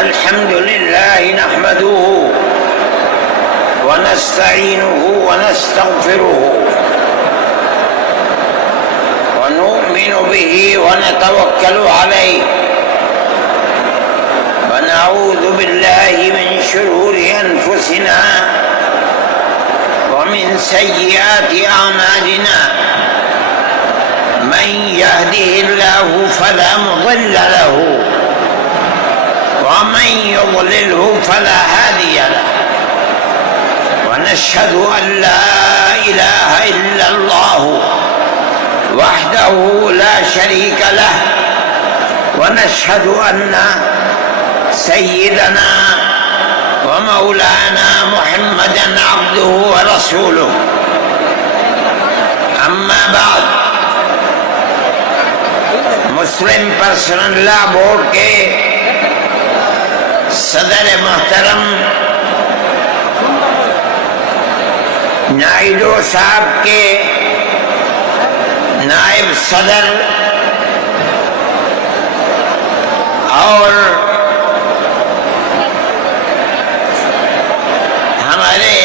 الحمد لله نحمده ونستعينه ونستغفره ونؤمن به ونتوكل عليه ونعوذ بالله من شرور أنفسنا ومن سيئات أعمالنا من يهده الله فلا مضل له ومن يضلله فلا هادي له ونشهد أن لا إله إلا الله وحده لا شريك له ونشهد أن سيدنا ومولانا محمدا عبده ورسوله أما بعد مسلم پرسنل لا بورڈ کے صدر محترم نائیڈو صاحب کے نائب صدر اور ہمارے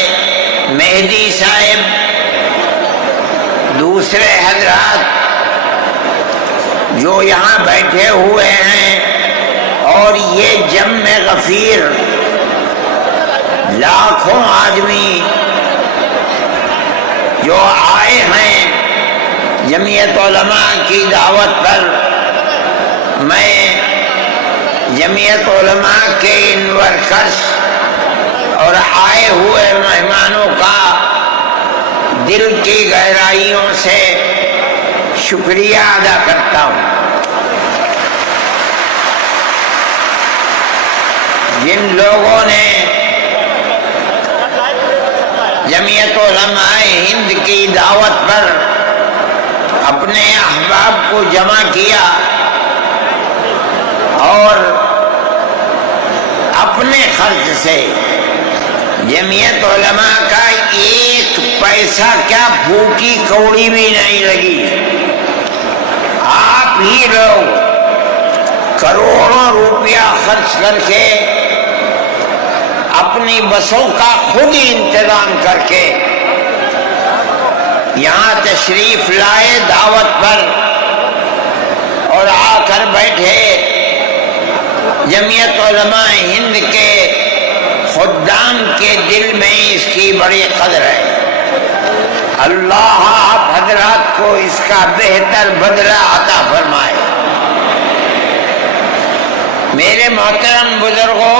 مہدی صاحب دوسرے حضرات جو یہاں بیٹھے ہوئے ہیں اور یہ جمع غفیر لاکھوں آدمی جو آئے ہیں جمعیت علماء کی دعوت پر، میں جمعیت علماء کے ان ورکرز اور آئے ہوئے مہمانوں کا دل کی گہرائیوں سے شکریہ ادا کرتا ہوں۔ جن لوگوں نے جمعیت علماء ہند کی دعوت پر اپنے احباب کو جمع کیا اور اپنے خرچ سے جمعیت علماء کا ایک پیسہ کیا بھوکی کوڑی بھی نہیں لگی، آپ ہی لوگ کروڑوں روپیہ خرچ کر کے اپنی بسوں کا خود ہی انتظام کر کے یہاں تشریف لائے دعوت پر اور آ کر بیٹھے۔ جمعیت علماء ہند کے خدام کے دل میں اس کی بڑی قدر ہے۔ اللہ آپ حضرات کو اس کا بہتر بدلہ عطا فرمائے۔ میرے محترم بزرگوں،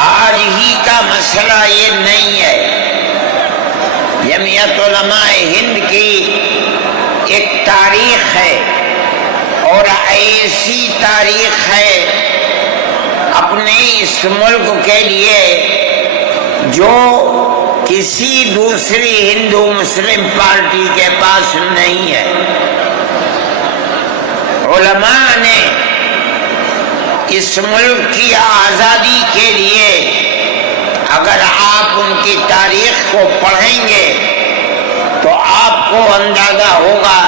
آج ہی کا مسئلہ یہ نہیں ہے۔ جمعیت علماء ہند کی ایک تاریخ ہے اور ایسی تاریخ ہے اپنے اس ملک کے لیے جو کسی دوسری ہندو مسلم پارٹی کے پاس نہیں ہے۔ علماء نے اس ملک کی آزادی کے لیے اگر آپ ان کی تاریخ کو پڑھیں گے تو آپ کو اندازہ ہوگا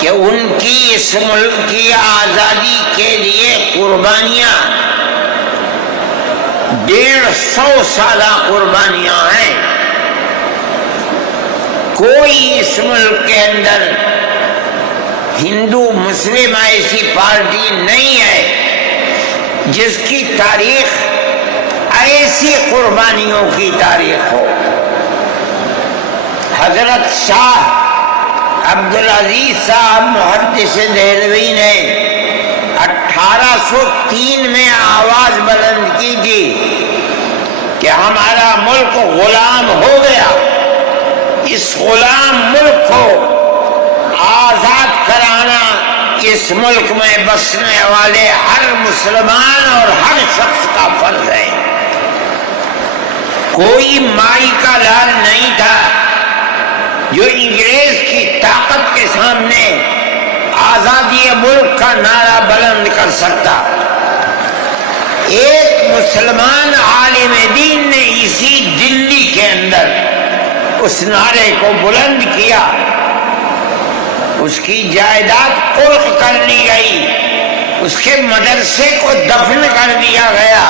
کہ ان کی اس ملک کی آزادی کے لیے قربانیاں 150 سالہ قربانیاں ہیں۔ کوئی اس ملک کے اندر ہندو مسلم ایسی پارٹی نہیں ہے جس کی تاریخ ایسی قربانیوں کی تاریخ ہو۔ حضرت شاہ عبدالعزیز صاحب محدث دہلوی نے 1803 میں آواز بلند کی تھی کہ ہمارا ملک غلام ہو گیا، اس غلام ملک کو آزاد کرانا اس ملک میں بسنے والے ہر مسلمان اور ہر شخص کا فرض ہے۔ کوئی مائی کا لال نہیں تھا جو انگریز کی طاقت کے سامنے آزادی ملک کا نعرہ بلند کر سکتا۔ ایک مسلمان عالم دین نے اسی دلی کے اندر اس نعرے کو بلند کیا، اس کی جائیداد قلق کر لی گئی اس کے مدرسے کو دفن کر دیا گیا،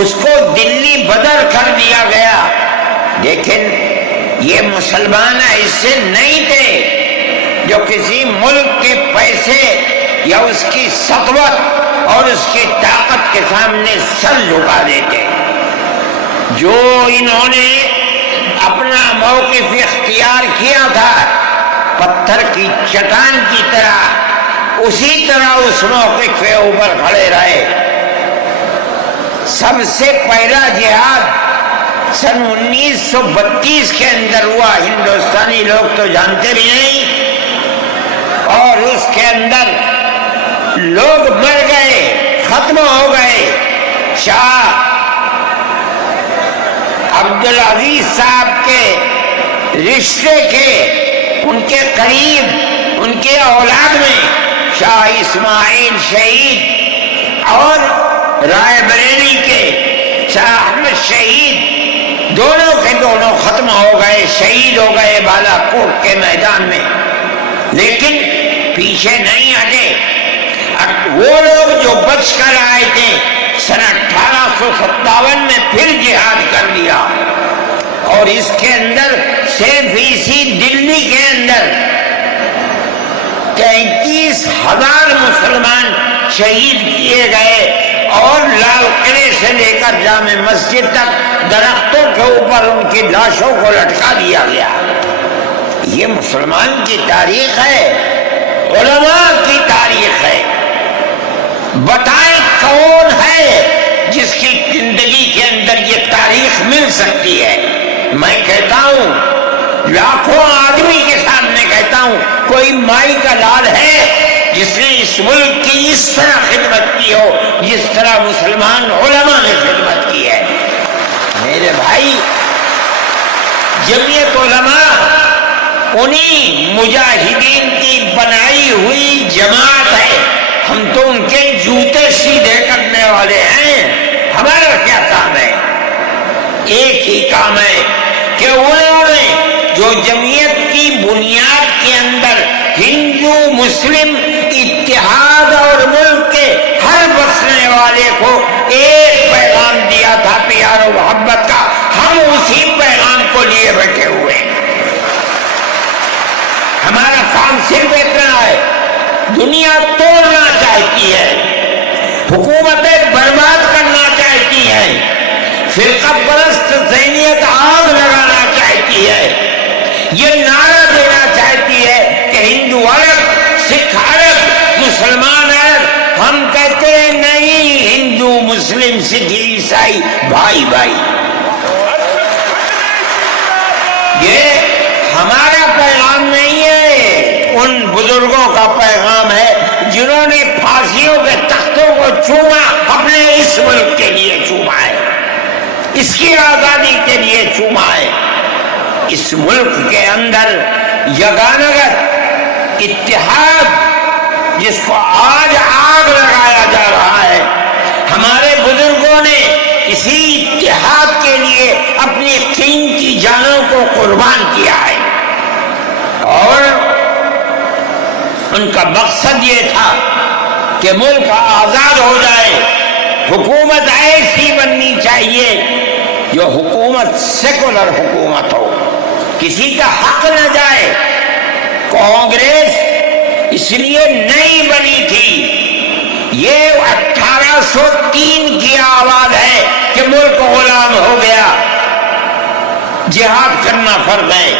اس کو دلی بدر کر دیا گیا، لیکن یہ مسلمان ایسے نہیں تھے جو کسی ملک کے پیسے یا اس کی سطوت اور اس کی طاقت کے سامنے سر جھکا دیتے۔ جو انہوں نے اپنا موقف اختیار کیا تھا پتھر کی چٹان کی طرح، اسی طرح اس موقف کے اوپر کھڑے رہے۔ سب سے پہلا جہاد سن 1932 کے اندر ہوا، ہندوستانی لوگ تو جانتے بھی نہیں، اور اس کے اندر لوگ مر گئے، ختم ہو گئے۔ شاہ عبدالعزیز صاحب کے رشتے کے، ان کے قریب، ان کے اولاد میں شاہ اسماعیل شہید اور رائے بریلی کے شاہ احمد شہید، دونوں کے دونوں ختم ہو گئے، شہید ہو گئے بالا کوٹ کے میدان میں، لیکن پیچھے نہیں ہٹے۔ وہ لوگ جو بچ کر آئے تھے سن 1857 میں پھر جہاد کر لیا، اور اس کے اندر صرف اسی دلی کے اندر 33,000 مسلمان شہید کیے گئے، اور لال قلعے سے لے کر جامع مسجد تک درختوں کے اوپر ان کی لاشوں کو لٹکا دیا گیا۔ یہ مسلمان کی تاریخ ہے، علماء کی تاریخ ہے۔ بتائیں کون ہے جس کی زندگی کے اندر یہ تاریخ مل سکتی ہے؟ میں کہتا ہوں، لاکھوں آدمی کے سامنے کہتا ہوں، کوئی مائی کا لال ہے جس نے اس ملک کی اس طرح خدمت کی ہو جس طرح مسلمان علماء نے خدمت کی ہے؟ میرے بھائی، جمعیت علماء انہی مجاہدین کی بنائی ہوئی جماعت ہے۔ ہم تو ان کے جوتے سیدھے کرنے والے ہیں۔ ہمارا کیا کام ہے؟ ایک ہی کام ہے کہ انہوں نے جو جمعیت کی بنیاد کے اندر ہندو مسلم اتحاد اور ملک کے ہر بسنے والے کو ایک پیغام دیا تھا پیار و محبت کا، ہم اسی پیغام کو لیے بیٹھے ہوئے ہیں۔ ہمارا کام صرف اتنا ہے، دنیا توڑنا چاہتی ہے، حکومتیں برباد کرنا چاہتی ہیں، فرقہ پرست ذہنیت آگ لگانا چاہتی ہے، یہ نعرہ دینا چاہتی ہے کہ ہندو الگ، سکھ الگ، مسلمان الگ۔ ہم کہتے ہیں نہیں، ہندو مسلم سکھ عیسائی بھائی بھائی۔ یہ ہمارا پیغام نہیں ہے، ان بزرگوں کا پیغام ہے جنہوں نے پھانسیوں کے تختوں کو چوما، اپنے اس ملک کے لیے چوما ہے، اس کی آزادی کے لیے چوما ہے۔ اس ملک کے اندر یگانگت اتحاد جس کو آج آگ لگایا جا رہا ہے، ہمارے بزرگوں نے اسی اتحاد کے لیے اپنی قیمتی جانوں کو قربان کیا ہے، اور ان کا مقصد یہ تھا کہ ملک آزاد ہو جائے، حکومت ایسی بننی چاہیے جو حکومت سیکولر حکومت ہو، کسی کا حق نہ جائے۔ کانگریس اس لیے نہیں بنی تھی، یہ 1803 کی آواز ہے کہ ملک غلام ہو گیا، جہاد کرنا فرض ہے۔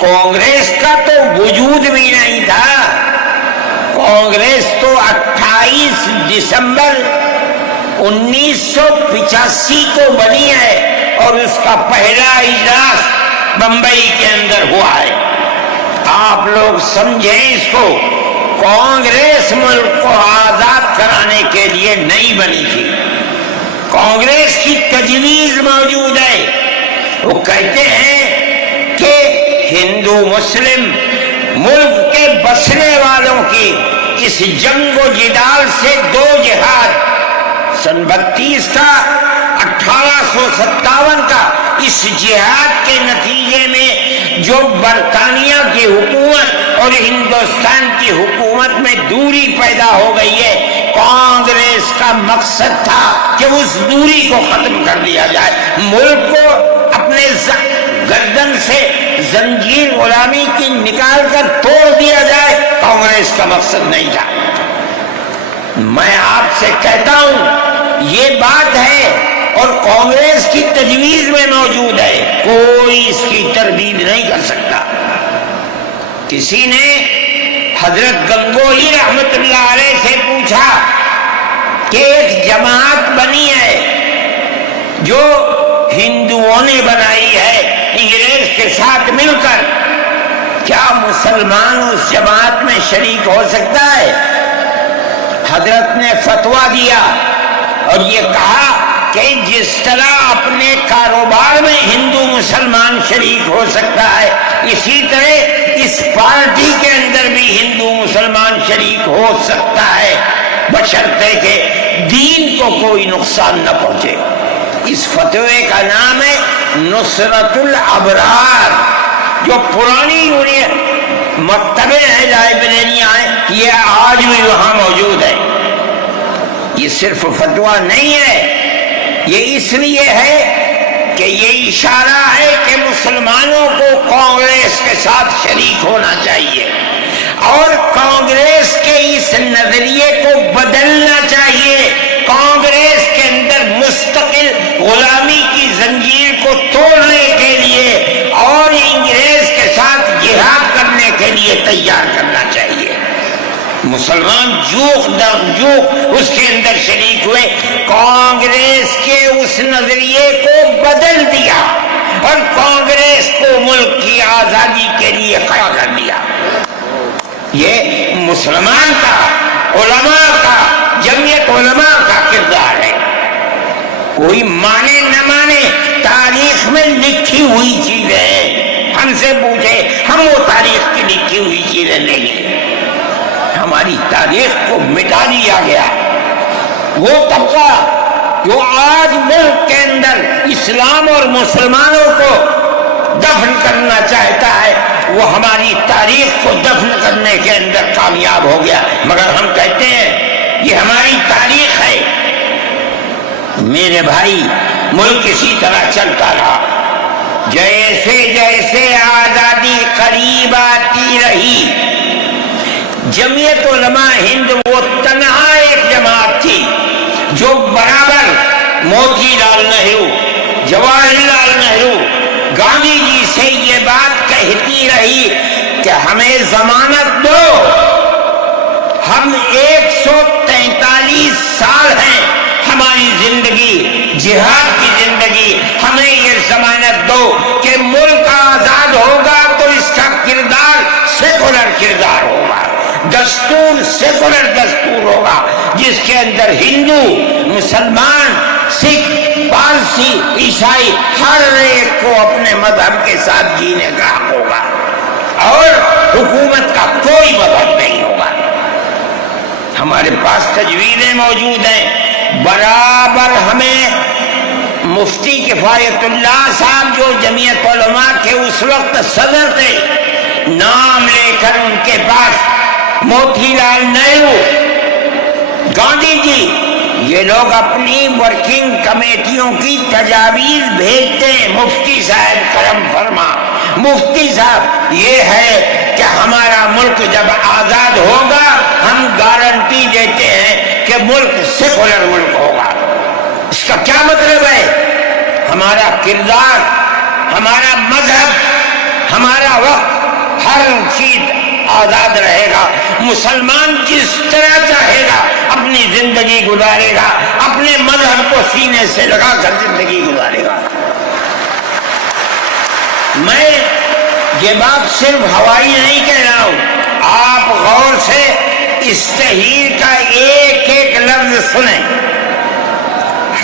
کانگریس کا تو وجود بھی نہیں تھا، کانگریس تو 28 دسمبر 1985 کو بنی ہے، اور اس کا پہلا اجلاس بمبئی کے اندر ہوا ہے۔ آپ لوگ سمجھیں اس کو، کانگریس ملک کو آزاد کرانے کے لیے نہیں بنی تھی، کانگریس کی تجویز موجود ہے۔ وہ کہتے ہیں کہ ہندو مسلم ملک کے بسنے والوں کی اس جنگ و جدال سے دو جہاد، سن 32 کا، 1857 کا، اس جہاد کے نتیجے میں جو برطانیہ کی حکومت اور ہندوستان کی حکومت میں دوری پیدا ہو گئی ہے۔ کانگریس کا مقصد تھا کہ اس دوری کو ختم کر دیا جائے، ملک کو اپنے گردن سے زنجیر غلامی کی نکال کر توڑ دیا جائے۔ کانگریس کا مقصد نہیں تھا۔ میں آپ سے کہتا ہوں یہ بات ہے اور کانگریس کی تجویز میں موجود ہے، کوئی اس کی تردید نہیں کر سکتا۔ کسی نے حضرت گنگوہی رحمت اللہ علیہ سے پوچھا کہ ایک جماعت بنی ہے جو ہندوؤں نے بنائی ہے انگریز کے ساتھ مل کر، کیا مسلمان اس جماعت میں شریک ہو سکتا ہے؟ حضرت نے فتویٰ دیا اور یہ کہا کہ جس طرح اپنے کاروبار میں ہندو مسلمان شریک ہو سکتا ہے، اسی طرح اس پارٹی کے اندر بھی ہندو مسلمان شریک ہو سکتا ہے، بشرطے کہ دین کو کوئی نقصان نہ پہنچے۔ اس فتوے کا نام ہے نصرت الابرار، جو پرانی یونین مکتبیں ہیں، لائبریریاں ہیں، یہ آج بھی وہاں موجود ہے۔ یہ صرف فتویٰ نہیں ہے، یہ اس لیے ہے کہ یہ اشارہ ہے کہ مسلمانوں کو کانگریس کے ساتھ شریک ہونا چاہیے اور کانگریس کے اس نظریے کو بدلنا چاہیے۔ کانگریس کے اندر مستقل غلامی کی زنجیر کو توڑنے کے لیے اور انگریز کے ساتھ جہاد کرنے کے لیے تیار کرنا چاہیے۔ مسلمان جوق در جوق اس کے اندر شریک ہوئے، کانگریس کے اس نظریے کو بدل دیا اور کانگریس کو ملک کی آزادی کے لیے کھڑا کر دیا۔ یہ مسلمان کا، علماء کا، جمعیت علماء کا کردار ہے۔ کوئی مانے نہ مانے، تاریخ میں لکھی ہوئی چیزیں ہیں، ہم سے پوچھے ہم وہ تاریخ کی لکھی ہوئی چیزیں لیں گے۔ ہماری تاریخ کو مٹا دیا گیا۔ وہ طبقہ جو آج ملک کے اندر اسلام اور مسلمانوں کو دفن کرنا چاہتا ہے، وہ ہماری تاریخ کو دفن کرنے کے اندر کامیاب ہو گیا، مگر ہم کہتے ہیں یہ ہماری تاریخ ہے۔ میرے بھائی، ملک اسی طرح چلتا رہا، جیسے جیسے آزادی قریب آتی رہی، جمعیت علماء ہند وہ تنہا ایک جماعت تھی جو برابر موتی لال نہرو، جواہر لال نہرو، گاندھی جی سے یہ بات کہتی رہی کہ ہمیں ضمانت دو، ہم 143 سال ہیں، ہماری زندگی جہاد کی زندگی، ہمیں یہ ضمانت دو کہ ملک آزاد ہوگا تو اس کا کردار سیکولر کردار ہوگا، دستور سیکولر دستور ہوگا، جس کے اندر ہندو، مسلمان، سکھ، پارسی، عیسائی ہر ایک کو اپنے مذہب کے ساتھ جینے کا حق ہوگا اور حکومت کا کوئی مذہب نہیں ہوگا۔ ہمارے پاس تجویزیں موجود ہیں، برابر ہمیں مفتی کفایت اللہ صاحب جو جمعیت علماء کے اس وقت صدر تھے، نام لے کر ان کے پاس موتی لال نہرو، گاندھی جی، یہ لوگ اپنی ورکنگ کمیٹیوں کی تجاویز بھیجتے ہیں، مفتی صاحب کرم فرما، مفتی صاحب یہ ہے کہ ہمارا ملک جب آزاد ہوگا ہم گارنٹی دیتے ہیں کہ ملک سیکولر ملک ہوگا۔ اس کا کیا مطلب ہے؟ ہمارا کردار، ہمارا مذہب، ہمارا وقت، ہر چیز آزاد رہے گا، مسلمان جس طرح چاہے گا اپنی زندگی گزارے گا، اپنے مذہب کو سینے سے لگا کر زندگی گزارے گا۔ میں یہ بات صرف ہوائی نہیں کہہ رہا ہوں، آپ غور سے اس تحریر کا ایک ایک لفظ سنیں۔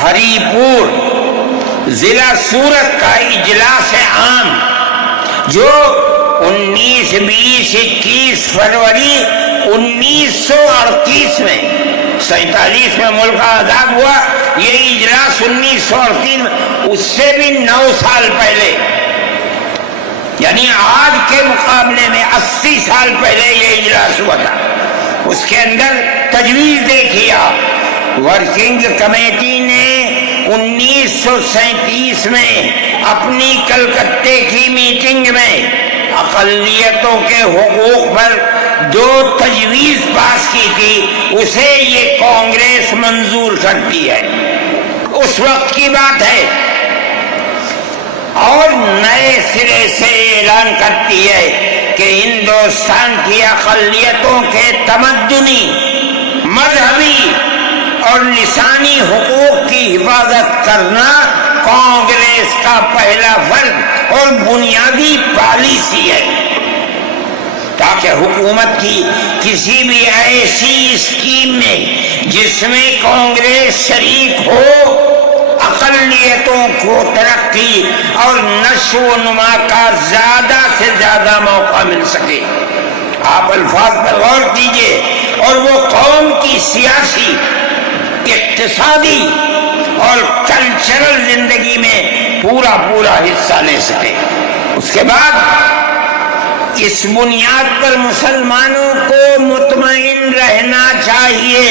ہری پور ضلع سورت کا اجلاس عام جو 19، 20، 21 فروری 1938 میں 47 میں ملک آزاد ہوا، یہ اجلاس 1938 میں، اس سے بھی 9 سال پہلے یعنی آج کے مقابلے میں 80 سال پہلے یہ اجلاس ہوا تھا، اس کے اندر تجویز دیکھیے آپ، ورکنگ کمیٹی نے 1937 میں اپنی کلکتے کی میٹنگ میں اقلیتوں کے حقوق پر 2 تجویز پاس کی تھی، اسے یہ کانگریس منظور کرتی ہے، اس وقت کی بات ہے، اور نئے سرے سے اعلان کرتی ہے کہ ہندوستان کی اقلیتوں کے تمدنی، مذہبی اور لسانی حقوق کی حفاظت کرنا کانگریس کا پہلا فرض اور بنیادی پالیسی ہے، تاکہ حکومت کی کسی بھی ایسی اسکیم میں جس میں کانگریس شریک ہو، اقلیتوں کو ترقی اور نشو و نما کا زیادہ سے زیادہ موقع مل سکے۔ آپ الفاظ پر غور کیجئے، اور وہ قوم کی سیاسی، اقتصادی اور کلچرل زندگی میں پورا حصہ لے سکے۔ اس کے بعد اس بنیاد پر مسلمانوں کو مطمئن رہنا چاہیے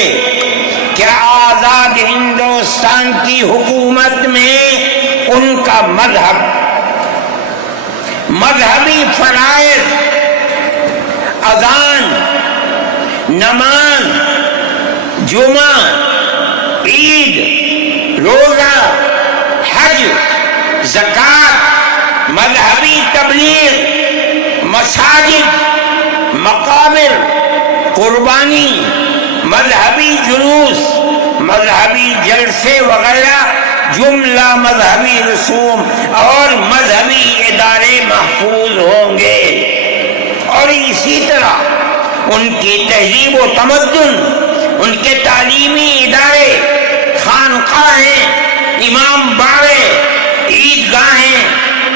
کہ آزاد ہندوستان کی حکومت میں ان کا مذہبی فرائض، اذان، نماز، جمعہ، عید، روزہ، حج، زکوٰۃ، مذہبی تبلیغ، مساجد، مقابر، قربانی، مذہبی جلوس، مذہبی جلسے وغیرہ جملہ مذہبی رسوم اور مذہبی ادارے محفوظ ہوں گے، اور اسی طرح ان کی تہذیب و تمدن، ان کے تعلیمی ادارے، خانقاہیں، امام باڑے، عیدگاہیں،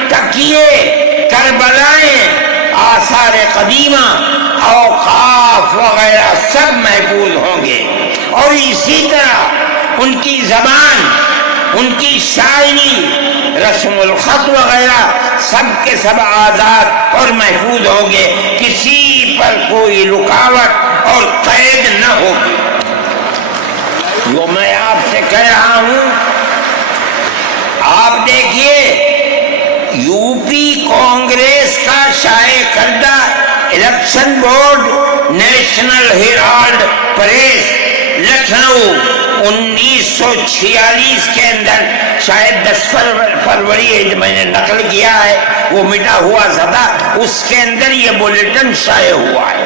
تکیے، کربلائیں، آثار قدیمہ، اوقاف وغیرہ سب محفوظ ہوں گے، اور اسی طرح ان کی زبان، ان کی شاعری، رسم الخط وغیرہ سب کے سب آزاد اور محفوظ ہوں گے، کسی پر کوئی رکاوٹ اور قید نہ ہوگی۔ جو میں آپ سے کہہ رہا ہوں، آپ دیکھیے یو پی کانگریس کا شائع کردہ election board National Herald press Lucknow 1946 کے اندر، شاید 10 فروری میں نے نقل کیا ہے، وہ مٹا ہوا تھا، اس کے اندر یہ بلیٹن شائع ہوا ہے۔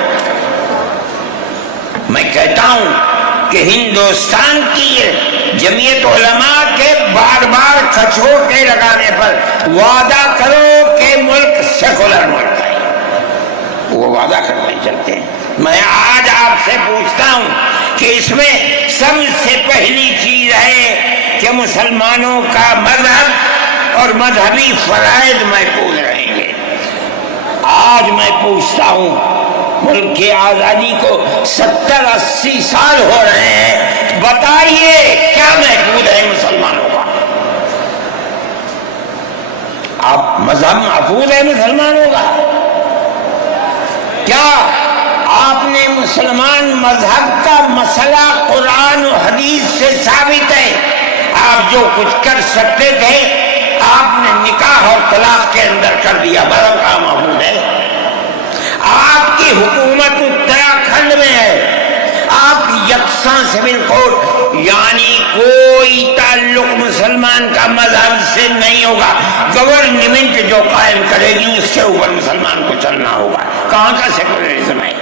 میں کہتا ہوں کہ ہندوستان کی جمعیت علماء کے بار بار کھچوٹے لگانے پر وعدہ کرو کہ ملک سیکولر ملک ہے، وہ وعدہ کرنے چلتے ہیں۔ میں آج آپ سے پوچھتا ہوں کہ اس میں سب سے پہلی چیز ہے کہ مسلمانوں کا مذہب اور مذہبی فرائض محفوظ رہیں گے۔ آج میں پوچھتا ہوں، ملک کی آزادی کو 70-80 سال ہو رہے ہیں، بتائیے کیا محفوظ ہے مسلمانوں کا؟ آپ مذہب محفوظ ہے مسلمانوں کا؟ کیا آپ نے مسلمان مذہب کا مسئلہ قرآن و حدیث سے ثابت ہے؟ آپ جو کچھ کر سکتے تھے آپ نے نکاح اور طلاق کے اندر کر دیا، مذہب کا محفوظ ہے؟ آپ کی حکومت اتراکھنڈ میں ہے، آپ یکساں سول کوڈ، یعنی کوئی تعلق مسلمان کا مذہب سے نہیں ہوگا، گورنمنٹ جو قائم کرے گی اس کے اوپر مسلمان کو چلنا ہوگا۔ کہاں کا سیکولرزم ہے؟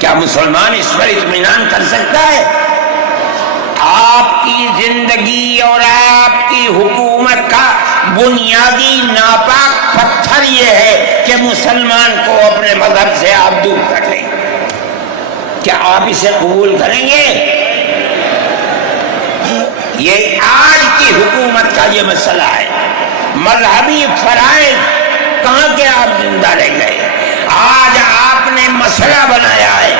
کیا مسلمان اس پر اطمینان کر سکتا ہے؟ آپ کی زندگی اور آپ کی حکومت کا بنیادی ناپاک پتھر یہ ہے کہ مسلمان کو اپنے مذہب سے آپ دور کر لیں۔ کیا آپ اسے قبول کریں گے؟ یہ آج کی حکومت کا یہ مسئلہ ہے۔ مذہبی فرائض کہاں کے آپ زندہ رہ گئے؟ آج آپ نے مسئلہ بنایا ہے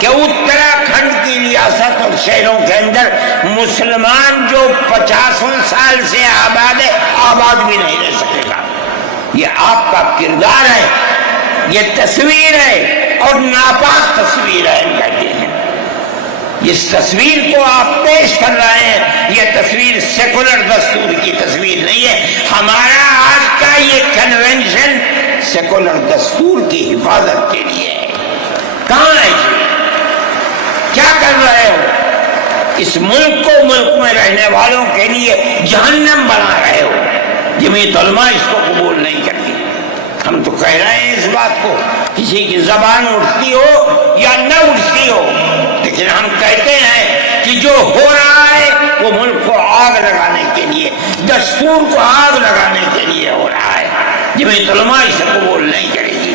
کہ اتراکھنڈ کی ریاست اور شہروں کے اندر مسلمان جو 50 سال سے آباد ہے، آباد بھی نہیں رہ سکے گا۔ یہ آپ کا کردار ہے، یہ تصویر ہے اور ناپاک تصویر ہے کہتے ہیں۔ اس تصویر کو آپ پیش کر رہے ہیں، یہ تصویر سیکولر دستور کی تصویر نہیں ہے۔ ہمارا آج کا یہ کنونشن سیکولر دستور کی حفاظت کے لیے ہے۔ کہاں ہے جی؟ کیا کر رہے ہو؟ اس ملک کو، ملک میں رہنے والوں کے لیے جہنم بنا رہے ہو۔ جمعیت علماء اس کو قبول نہیں کرتی۔ ہم تو کہہ رہے ہیں اس بات کو، کسی کی زبان اٹھتی ہو یا نہ اٹھتی ہو، لیکن ہم کہتے ہیں کہ جو ہو رہا ہے وہ ملک کو آگ لگانے کے لیے، دستور کو آگ لگانے کے لیے ہو رہا ہے۔ جمعیت علماء اسے قبول نہیں کرے گی۔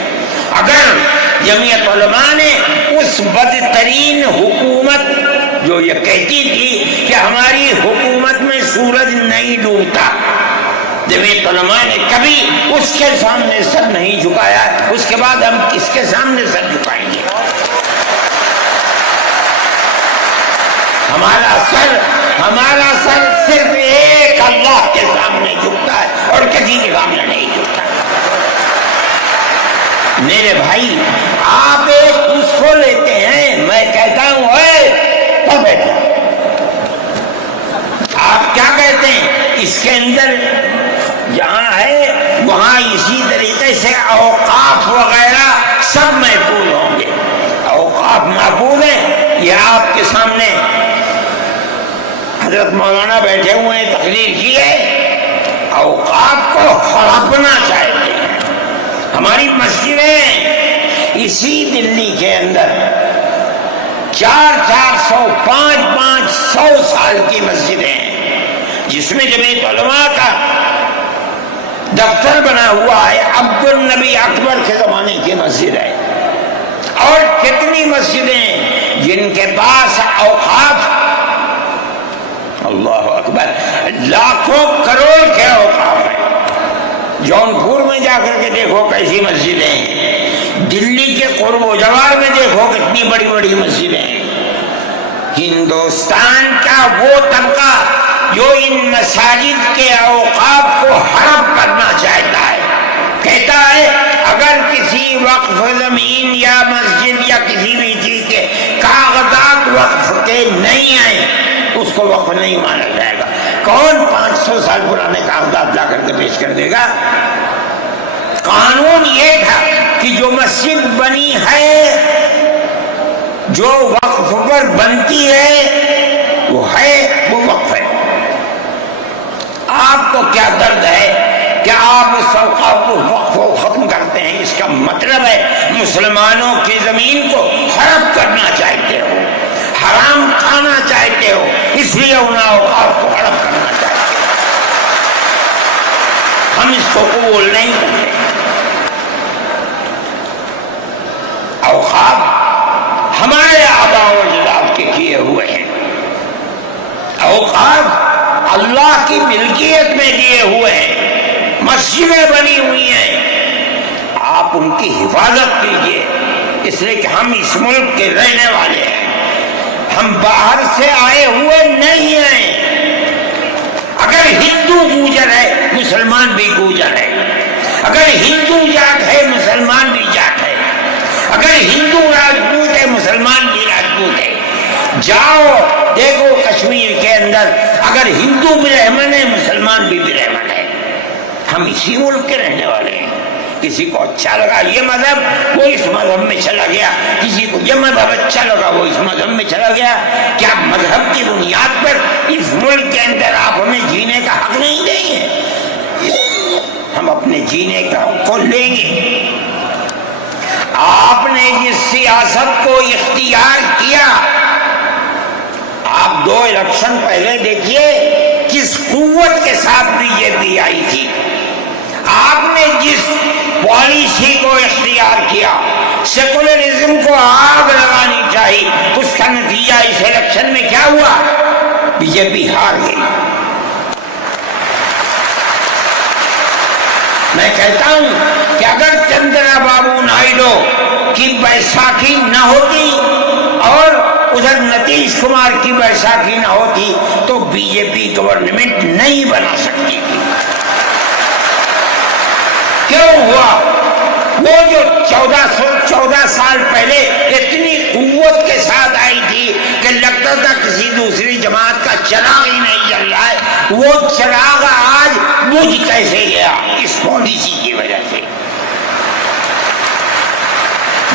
اگر جمعیت علماء نے اس بدترین حکومت جو یہ کہتی تھی کہ ہماری حکومت میں سورج نہیں ڈوبتا، جمعیت علماء نے کبھی اس کے سامنے سر نہیں جھکایا، اس کے بعد ہم کس کے سامنے سر جھکائیں گے؟ ہمارا سر صرف ایک اللہ کے سامنے جھکتا ہے اور کسی کے سامنے نہیں جھکتا۔ میرے بھائی، آپ ایک اس کو لیتے ہیں، میں کہتا ہوں اے بیٹا، آپ کیا کہتے ہیں؟ اس کے اندر جہاں ہے وہاں اسی طریقے سے اوقاف وغیرہ سب محفوظ ہوں گے۔ اوقاف محفوظ ہیں، یہ آپ کے سامنے حضرت مولانا بیٹھے ہوئے ہیں، تقریر کی ہے۔ اوقاف کو ہڑپنا چاہتے ہیں۔ ہماری مسجدیں اسی دلی کے اندر 400 500 سال کی مسجدیں ہیں، جس میں جمعیت علماء کا دفتر بنا ہوا ہے، عبد النبی اکبر کے زمانے کی مسجد ہے۔ اور کتنی مسجدیں جن کے پاس اوقاف، اللہ اکبر، لاکھوں کروڑ کے اوقاف ہیں۔ جونپور میں جا کر کے دیکھو کیسی مسجدیں ہیں، دلی کے قرب و جوار میں دیکھو کتنی بڑی بڑی مسجدیں ہیں۔ ہندوستان کا وہ طبقہ جو ان مساجد کے اوقاف کو ہڑپ کرنا چاہتا ہے، کہتا ہے اگر کسی وقف زمین یا مسجد یا کسی بھی چیز کے کاغذات وقف کے نہیں آئے، اس کو وقف نہیں مانا جائے گا۔ کون 500 سال پرانے کاغذات لا کر کے پیش کر دے گا؟ قانون یہ تھا کہ جو مسجد بنی ہے، جو وقف پر بنتی ہے، وہ وقف ہے۔ آپ کو کیا درد ہے کہ آپ اس اوقاف کو وقف کو ختم کرتے ہیں؟ اس کا مطلب ہے مسلمانوں کی زمین کو ہڑپ کرنا چاہتے ہو، حرام کھانا چاہتے ہو، اس لیے ان اوقاف کو ہڑپ کرنا چاہتے ہو۔ ہم اس کو قبول نہیں کرتے۔ اوقاف ہمارے آباء و اجداد کے کیے ہوئے ہیں، اوقاف اللہ کی ملکیت میں دیے ہوئے ہیں، مسجدیں بنی ہوئی ہیں، آپ ان کی حفاظت کیجیے، اس لیے کہ ہم اس ملک کے رہنے والے ہیں، ہم باہر سے آئے ہوئے نہیں ہیں۔ اگر ہندو گوجر ہے، مسلمان بھی گوجر ہے، اگر ہندو جاٹ ہے، مسلمان بھی جاٹ ہے، اگر ہندو راجپوت ہے، مسلمان بھی راجپوت ہے۔ جاؤ دیکھو کشمیر کے اندر، اگر ہندو برہمن ہے، مسلمان بھی برہمن ہے۔ ہم اسی ملک کے رہنے والے ہیں۔ کسی کو اچھا لگا یہ مذہب، وہ اس مذہب میں چلا گیا، کسی کو یہ مذہب اچھا لگا، وہ اس مذہب میں چلا گیا۔ کیا مذہب کی بنیاد پر اس ملک کے اندر آپ ہمیں جینے کا حق نہیں دیں گے؟ ہم اپنے جینے کا حق کو لیں گے۔ آپ نے جس سیاست کو اختیار کیا، آپ 2 الیکشن پہلے دیکھیے کس قوت کے ساتھ بی جے پی آئی تھی۔ آپ نے جس پالیسی کو اختیار کیا، سیکولرزم کو آگ لگانی چاہیے، اس کا نتیجہ اس الیکشن میں کیا ہوا؟ بی جے پی ہار گئی۔ میں کہتا ہوں کہ اگر چندرا بابو نائیڈو کی بیساکھی نہ ہوتی اور ادھر نتیش کمار کی بیساکھی نہ ہوتی تو بی جے پی گورنمنٹ نہیں بنا سکتی تھی۔ کیوں ہوا؟ وہ جو 14 سال پہلے اتنی قوت کے ساتھ آئی تھی کہ لگتا تھا کسی دوسری جماعت کا چراغ ہی نہیں جل رہا ہے، وہ چراغ آج بجھ کیسے گیا؟ اس پالیسی کی وجہ سے۔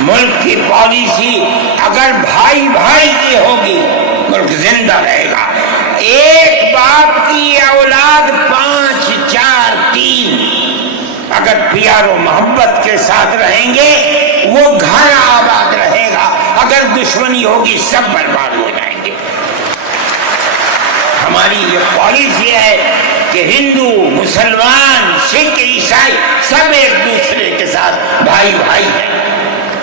ملک کی پالیسی اگر بھائی بھائی کی ہوگی، ملک زندہ رہے گا۔ ایک باپ کی اولاد 5 4 3 اگر پیار و محبت کے ساتھ رہیں گے وہ گھر آباد رہے گا، اگر دشمنی ہوگی سب برباد ہو جائیں گے۔ ہماری یہ پالیسی ہے کہ ہندو، مسلمان، سکھ، عیسائی سب ایک دوسرے کے ساتھ بھائی بھائی ہیں۔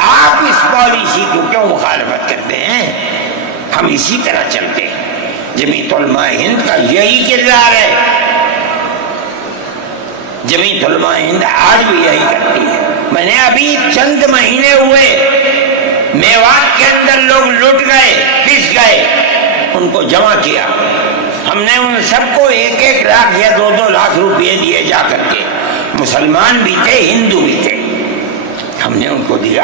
آپ اس پالیسی کو کیوں مخالفت کرتے ہیں؟ ہم اسی طرح چلتے ہیں۔ جمعیت علماء ہند کا یہی کردار ہے، جمعیت علماء ہند آج بھی یہی کرتی ہے۔ میں نے ابھی چند مہینے ہوئے میوات کے اندر لوگ لٹ گئے، پس گئے، ان کو جمع کیا، ہم نے ان سب کو 1 لاکھ یا 2 لاکھ روپئے دیے جا کر کے، مسلمان بھی تھے ہندو بھی تھے، ہم نے ان کو دیا،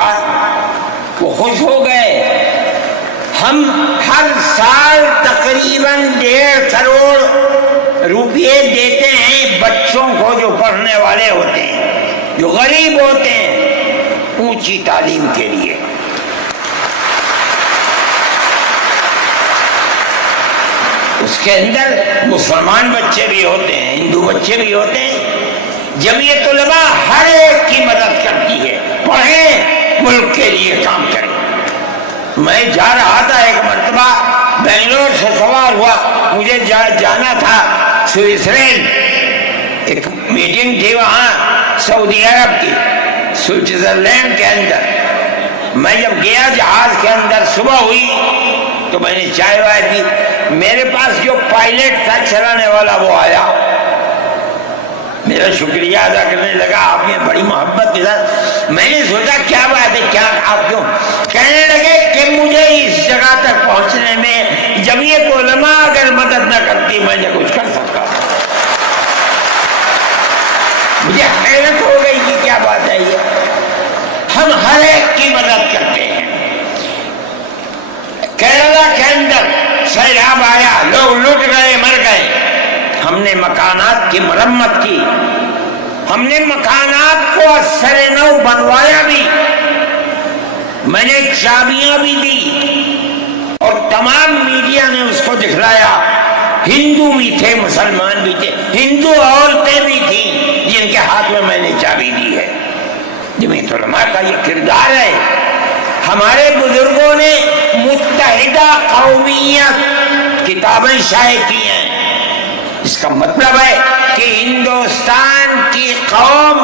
وہ خوش ہو گئے۔ ہم ہر سال تقریباً 1.5 کروڑ روپئے دیتے ہیں بچوں کو جو پڑھنے والے ہوتے ہیں، جو غریب ہوتے ہیں، اونچی تعلیم کے لیے۔ اس کے اندر مسلمان بچے بھی ہوتے ہیں، ہندو بچے بھی ہوتے ہیں۔ جمعیت علماء ہر ایک کی مدد کرتی ہے، پڑھیں، ملک کے لیے کام کریں۔ میں جا رہا تھا ایک مرتبہ، بنگلور سے سوار ہوا، مجھے جانا تھا سوئٹزرلینڈ، ایک میٹنگ تھی وہاں سعودی عرب کی، سوئٹزرلینڈ کے اندر۔ میں جب گیا جہاز کے اندر، صبح ہوئی تو میں نے چائے وائے پی، میرے پاس جو پائلٹ تھا چلانے والا وہ آیا، میرا شکریہ ادا کرنے لگا، آپ نے بڑی محبت کے ساتھ۔ میں نے سوچا کیا بات ہے، کیا آپ کیوں؟ کہنے لگے کہ مجھے اس جگہ تک پہنچنے میں جمعیت علماء اگر مدد نہ کرتی میں نے کچھ کر سکتا۔ مجھے حیرت ہو گئی کہ کیا بات ہے یہ، ہم ہر ایک کی مدد کرتے ہیں۔ کیرلا کے اندر سیلاب آیا، لوگ لٹ گئے، مر گئے، ہم نے مکانات کی مرمت کی، ہم نے مکانات کو اثر نو بنوایا بھی، میں نے چابیاں بھی دی اور تمام میڈیا نے اس کو دکھلایا۔ ہندو بھی تھے، مسلمان بھی تھے، ہندو عورتیں بھی تھیں جن کے ہاتھ میں نے چابی دی ہے۔ جمعیت علماء کا یہ کردار ہے۔ ہمارے بزرگوں نے متحدہ قومیت کتابیں شائع کی ہیں، اس کا مطلب ہے کہ ہندوستان کی قوم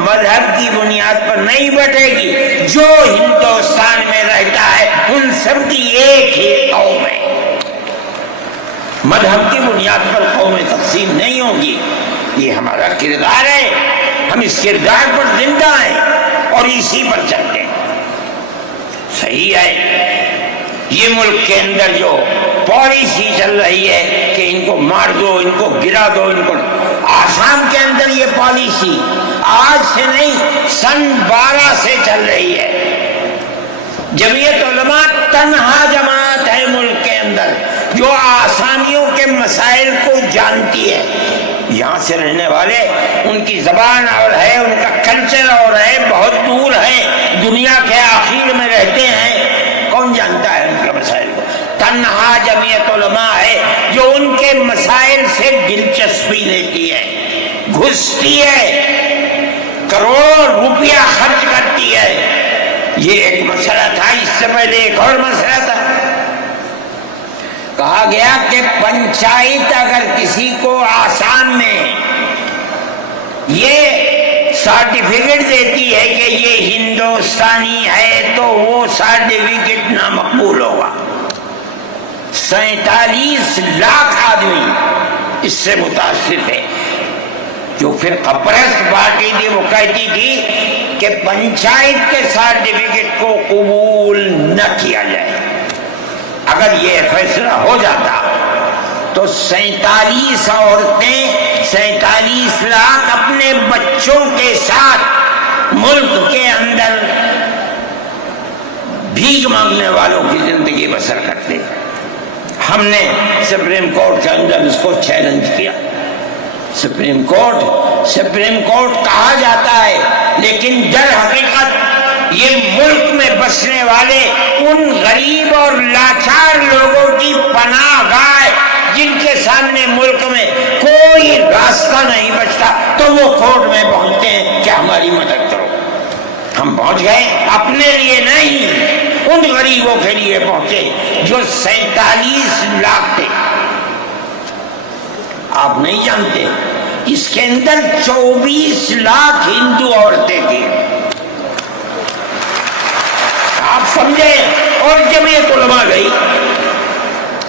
مذہب کی بنیاد پر نہیں بٹے گی، جو ہندوستان میں رہتا ہے ان سب کی ایک ہی قوم ہے، مذہب کی بنیاد پر قومیں تقسیم نہیں ہوں گی۔ یہ ہمارا کردار ہے، ہم اس کردار پر زندہ ہیں اور اسی پر چلتے ہیں۔ صحیح ہے، یہ ملک کے اندر جو پالیسی چل رہی ہے کہ ان کو مار دو، ان کو گرا دو، ان کو، آسام کے اندر یہ پالیسی آج سے نہیں سن 12 سے چل رہی ہے۔ جمعیت علماء تنہا جماعت ہے ملک کے اندر جو آسامیوں کے مسائل کو جانتی ہے۔ یہاں سے رہنے والے، ان کی زبان اور ہے، ان کا کلچر اور ہے، بہت دور ہے، دنیا کے آخر میں رہتے ہیں، کون جانتا ہے ان کے مسائل کو؟ تنہا جمعیت علماء ہے جو ان کے مسائل سے دلچسپی لیتی ہے، گھستی ہے، کروڑوں روپیہ خرچ کرتی ہے۔ یہ ایک مسئلہ تھا، اس سے پہلے ایک اور مسئلہ تھا، کہا گیا کہ پنچایت اگر کسی کو آسام میں یہ سرٹیفکیٹ دیتی ہے کہ یہ ہندوستانی ہے تو وہ سرٹیفکیٹ نامقبول ہوگا۔ 47 لاکھ آدمی اس سے متاثر تھے۔ جو پھر کپرست پارٹی تھی وہ کہتی تھی کہ پنچایت کے سرٹیفکیٹ کو قبول نہ کیا جائے۔ اگر یہ فیصلہ ہو جاتا تو 47 عورتیں 47 لاکھ اپنے بچوں کے ساتھ ملک کے اندر بھیک مانگنے والوں کی زندگی بسر کرتے. ہم نے سپریم کورٹ کے اندر اس کو چیلنج کیا. سپریم کورٹ کہا جاتا ہے، لیکن در حقیقت یہ ملک میں بسنے والے ان غریب اور لاچار لوگوں کی پناہ گاہ جن کے سامنے ملک میں کوئی راستہ نہیں بچتا، تو وہ کورٹ میں پہنچتے ہیں کہ ہماری مدد کرو. ہم پہنچ گئے، اپنے لیے نہیں، ان غریبوں کے لیے پہنچے جو 47 لاکھ تھے. آپ نہیں جانتے اس کے اندر 24 لاکھ ہندو عورتیں تھیں. آپ سمجھے. اور جمعیت علماء گئی.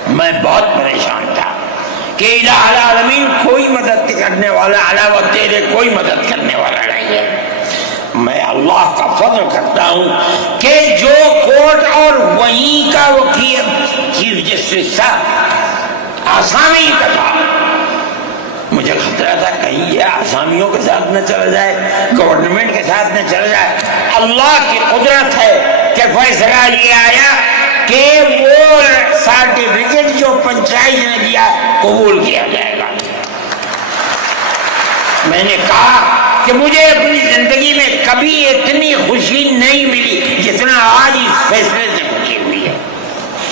میں بہت پریشان تھا کہ الہ العالمین کوئی مدد کرنے والا علاوہ تیرے کوئی مدد کرنے والا نہیں ہے. میں اللہ کا فضل کرتا ہوں کہ جو کورٹ اور وہیں کا وکیل چیف جسٹس تھا آسامی کا تھا. مجھے خطرہ تھا کہیں یہ آسامیوں کے ساتھ نہ چلا جائے، گورنمنٹ کے ساتھ نہ چلا جائے. اللہ کی قدرت ہے کہ فیصلہ یہ آیا کہ وہ سرٹیفکیٹ جو پنچایت نے دیا قبول کیا جائے گا. میں نے کہا کہ مجھے اپنی زندگی میں کبھی اتنی خوشی نہیں ملی جتنا آج اس فیصلے سے خوشی ہوئی ہے.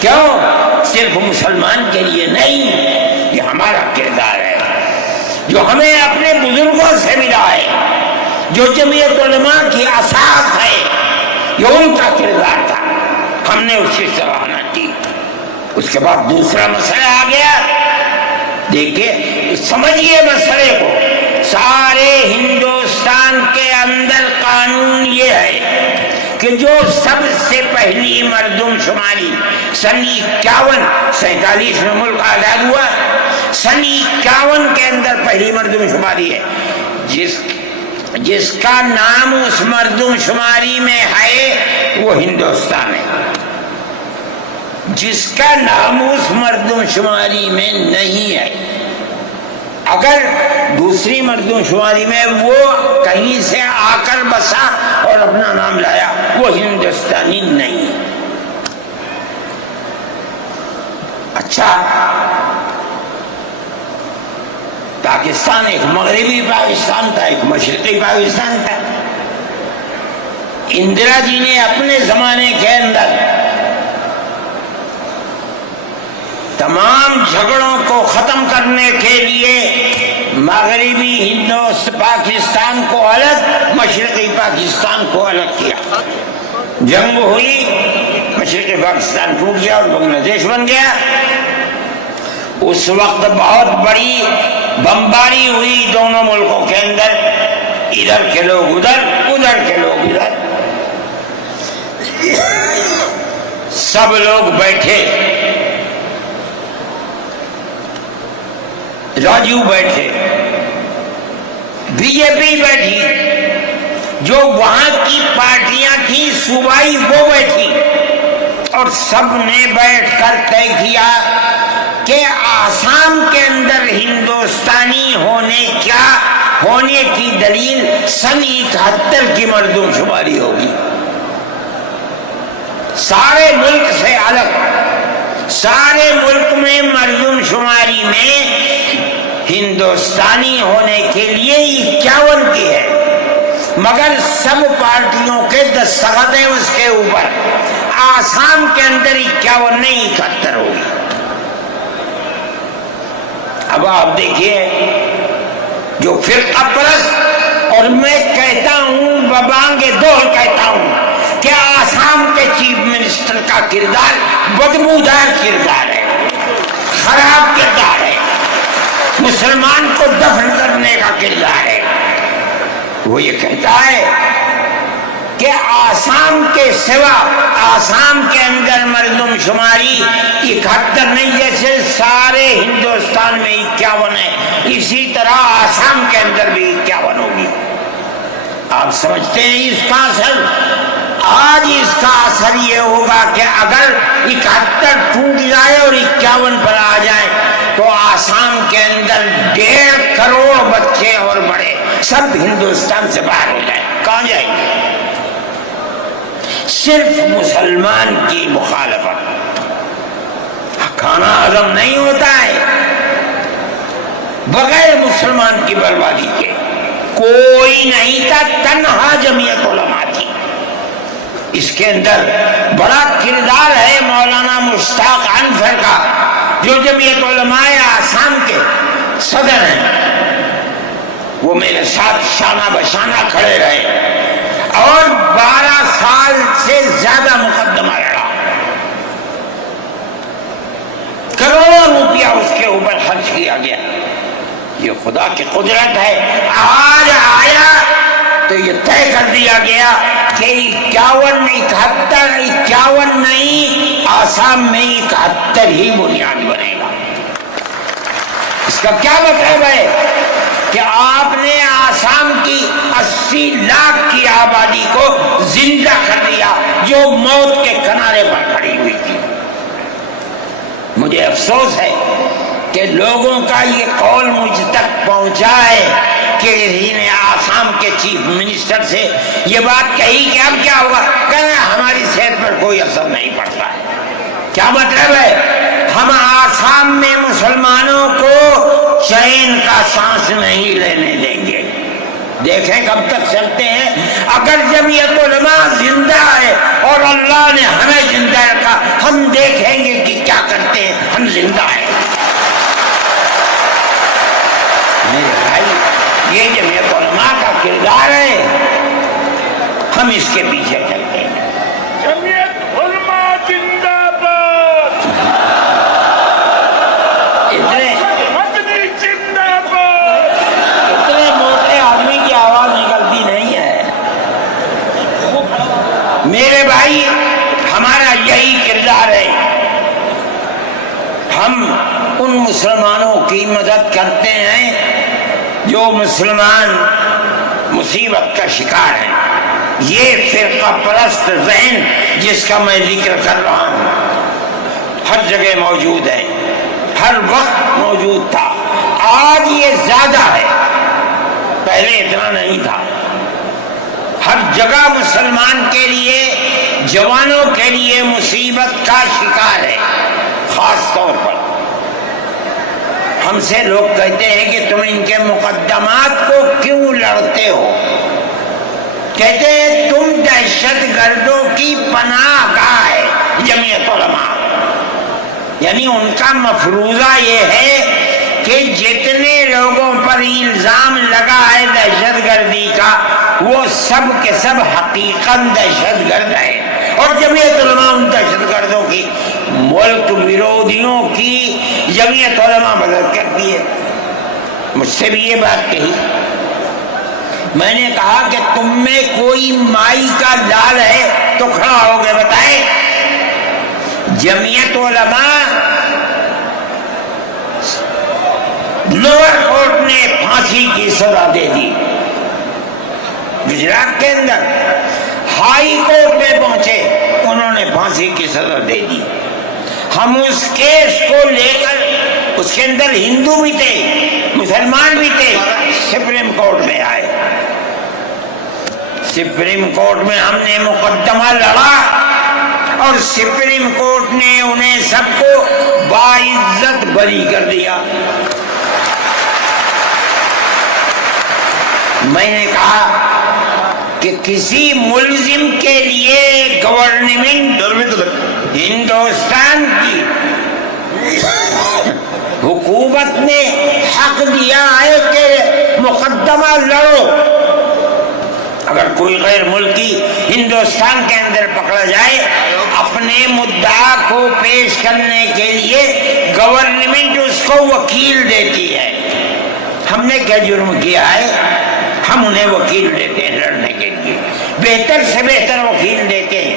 کیوں؟ صرف مسلمان کے لیے نہیں، یہ ہمارا کردار ہے جو ہمیں اپنے بزرگوں سے ملا ہے، جو جمعیت علماء کی اساس ہے، یہ ان کا کردار تھا. ہم نے اس کی سراہنا کی. اس کے بعد دوسرا مسئلہ آ گیا. دیکھیے سمجھیے مسئلے کو. سارے ہندوستان کے اندر قانون یہ ہے کہ جو سب سے پہلی مردم شماری سن 47 میں ملک آزاد ہوا، سن 51 کے اندر پہلی مردم شماری ہے. جس کا نام اس مردم شماری میں ہے وہ ہندوستان ہے. جس کا نام اس مردم شماری میں نہیں ہے، اگر دوسری مردم شماری میں وہ کہیں سے آ کر بسا اور اپنا نام لایا، وہ ہندوستانی نہیں. اچھا، پاکستان ایک مغربی پاکستان تھا، ایک مشرقی پاکستان تھا. اندرا جی نے اپنے زمانے کے اندر تمام جھگڑوں کو ختم کرنے کے لیے مغربی پاکستان کو الگ، مشرقی پاکستان کو الگ کیا. جنگ ہوئی، مشرقی پاکستان ٹوٹ گیا اور بنگلہ دیش بن گیا. اس وقت بہت بڑی بمباری ہوئی دونوں ملکوں کے اندر. ادھر کے لوگ ادھر، ادھر کے لوگ ادھر. سب لوگ بیٹھے، راجو بیٹھے، بی جے پی بیٹھی، جو وہاں کی پارٹیاں تھیں صوبائی وہ بیٹھی، اور سب نے بیٹھ کر طے کیا کہ آسام کے اندر ہندوستانی ہونے کی دلیل سن 71 کی مردم شماری ہوگی. سارے ملک سے الگ، سارے ملک میں مردم شماری میں ہندوستانی ہونے کے لیے 51 کی ہے، مگر سب پارٹیوں کے دستخط ہیں اس کے اوپر. آسام کے اندر 51 نہیں 71 ہوگی. اب آپ دیکھیے جو فرقہ پرست، اور میں کہتا ہوں ببانگ دول کہتا ہوں کہ آسام کے چیف منسٹر کا کردار بدبودار کردار ہے، خراب کردار ہے، مسلمان کو دفن کرنے کا کردار ہے. وہ یہ کہتا ہے کہ آسام کے سوا آسام کے اندر مردم شماری 71 نہیں، جیسے سارے ہندوستان میں 51 ہے، اسی طرح آسام کے اندر بھی 51 ہوگی. آپ سمجھتے ہیں اس کا اثر؟ آج اس کا اثر یہ ہوگا کہ اگر 71 ٹوٹ جائے اور 51 پر آ جائے تو آسام کے اندر 1.5 کروڑ بچے اور بڑے سب ہندوستان سے باہر ہو جائیں، کہاں جائیں گے؟ صرف مسلمان کی مخالفت، کھانا ہضم نہیں ہوتا ہے بغیر مسلمان کی بربادی کے۔ کوئی نہیں تھا، تنہا جمعیت علماء تھی۔ اس کے اندر بڑا کردار ہے مولانا مشتاق انصر کا، جو جمعیت علماء آسام کے صدر ہیں۔ وہ میرے ساتھ شانہ بشانہ کھڑے رہے اور 12 سال سے زیادہ مقدمہ لڑا، کروڑوں روپیہ اس کے اوپر خرچ کیا گیا۔ یہ خدا کی قدرت ہے۔ آج آیا تو یہ طے کر دیا گیا کہ 51 نہیں، آسام میں 71 ہی بنیاد بنے گا۔ اس کا کیا مطلب ہے کہ آپ نے آسام کی 80 لاکھ کی آبادی کو زندہ کر دیا جو موت کے کنارے پر کھڑی ہوئی تھی۔ مجھے افسوس ہے کہ لوگوں کا یہ قول مجھ تک پہنچا ہے کہ انہی نے آسام کے چیف منسٹر سے یہ بات کہی کہ اب کیا ہوگا، کہنا ہماری صحت پر کوئی اثر نہیں پڑتا ہے۔ کیا مطلب ہے؟ ہم آسام میں مسلمانوں کو چین کا سانس نہیں لینے دیں گے۔ دیکھیں کب تک چلتے ہیں۔ اگر جمعیت علماء زندہ ہے اور اللہ نے ہمیں زندہ رکھا، ہم دیکھیں گے کہ کیا کرتے ہیں۔ ہم زندہ ہیں میرے بھائی، یہ جمعیت علماء کا کردار ہے، ہم اس کے پیچھے چلتے ہیں۔ جمعیت علماء زندہ باد، مدنی زندہ باد۔ اتنے موٹے آدمی کی آواز نکلتی نہیں ہے میرے بھائی، ہمارا یہی کردار ہے۔ ہم ان مسلمانوں کی مدد کرتے ہیں جو مسلمان مصیبت کا شکار ہیں۔ یہ فرقہ پرست ذہن جس کا میں ذکر کر رہا ہوں ہر جگہ موجود ہے، ہر وقت موجود تھا، آج یہ زیادہ ہے، پہلے اتنا نہیں تھا۔ ہر جگہ مسلمان کے لیے، جوانوں کے لیے مصیبت کا شکار ہے۔ خاص طور پر ہم سے لوگ کہتے ہیں کہ تم ان کے مقدمات کو کیوں لڑتے ہو؟ کہتے ہیں تم دہشت گردوں کی پناہ گاہ ہے جمعیت علماء۔ یعنی ان کا مفروضہ یہ ہے کہ جتنے لوگوں پر الزام لگا ہے دہشت گردی کا، وہ سب کے سب حقیقت دہشت گرد ہے، اور جمعیت علماء ان دہشت گردوں کی، ملک ویرودھیوں کی جمعیت علماء مدد کرتی ہے۔ مجھ سے بھی یہ بات کہی، میں نے کہا کہ تم میں کوئی مائی کا لال ہے تو کھڑا ہو کے بتائے۔ جمعیت علماء لوور کورٹ نے پھانسی کی سزا دے دی، گجرات کے اندر ہائی کورٹ میں پہنچے، انہوں نے پھانسی کی سزا دے دی۔ ہم اس کیس کو لے کر، اس کے اندر ہندو بھی تھے، مسلمان بھی تھے، سپریم کورٹ میں آئے۔ سپریم کورٹ میں ہم نے مقدمہ لڑا اور سپریم کورٹ نے انہیں سب کو باعزت بری کر دیا۔ میں نے کہا کہ کسی ملزم کے لیے گورنمنٹ ہندوستان کی حکومت نے حق دیا ہے کہ مقدمہ لڑو۔ اگر کوئی غیر ملکی ہندوستان کے اندر پکڑا جائے، اپنے مدعا کو پیش کرنے کے لیے گورنمنٹ اس کو وکیل دیتی ہے۔ ہم نے کیا جرم کیا ہے؟ ہم انہیں وکیل دیتے ہیں لڑنے کے لیے، بہتر سے بہتر وکیل دیتے ہیں۔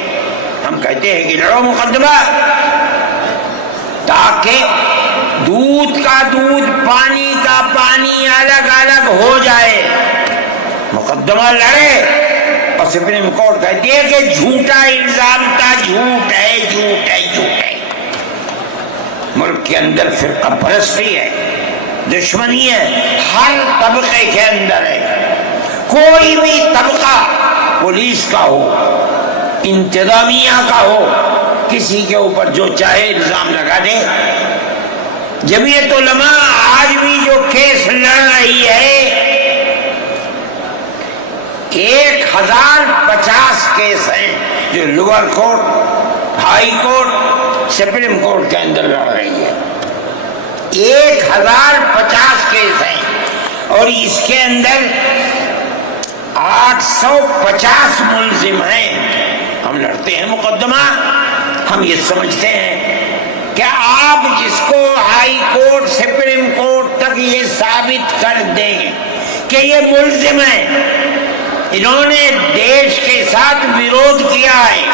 ہم کہتے ہیں کہ لڑو مقدمہ، تاکہ دودھ کا دودھ، پانی کا پانی الگ الگ ہو جائے۔ مقدمہ لڑے اور سپریم کورٹ کہتی ہے کہ جھوٹا الزام تھا، جھوٹ ہے، جھوٹ ہے، جھوٹ ہے۔ ملک کے اندر فرقہ پرستی ہے، دشمنی ہے ہر طبقے کے اندر ہے. کوئی بھی طبقہ پولیس کا ہو، انتظامیہ کا ہو، کسی کے اوپر جو چاہے الزام لگا دے. جمعیت علماء آج بھی جو کیس لڑ رہی ہے 1050 کیس ہیں جو lower court, high court, supreme court کے اندر لڑ رہی ہے. 1050 کیس ہیں اور اس کے اندر 850 ملزم ہیں. ہم لڑتے ہیں مقدمہ، ہم یہ سمجھتے ہیں کہ آپ جس کو ہائی کورٹ سپریم کورٹ تک یہ ثابت کر دیں کہ یہ ملزم ہیں، انہوں نے دیش کے ساتھ ویرودھ کیا ہے،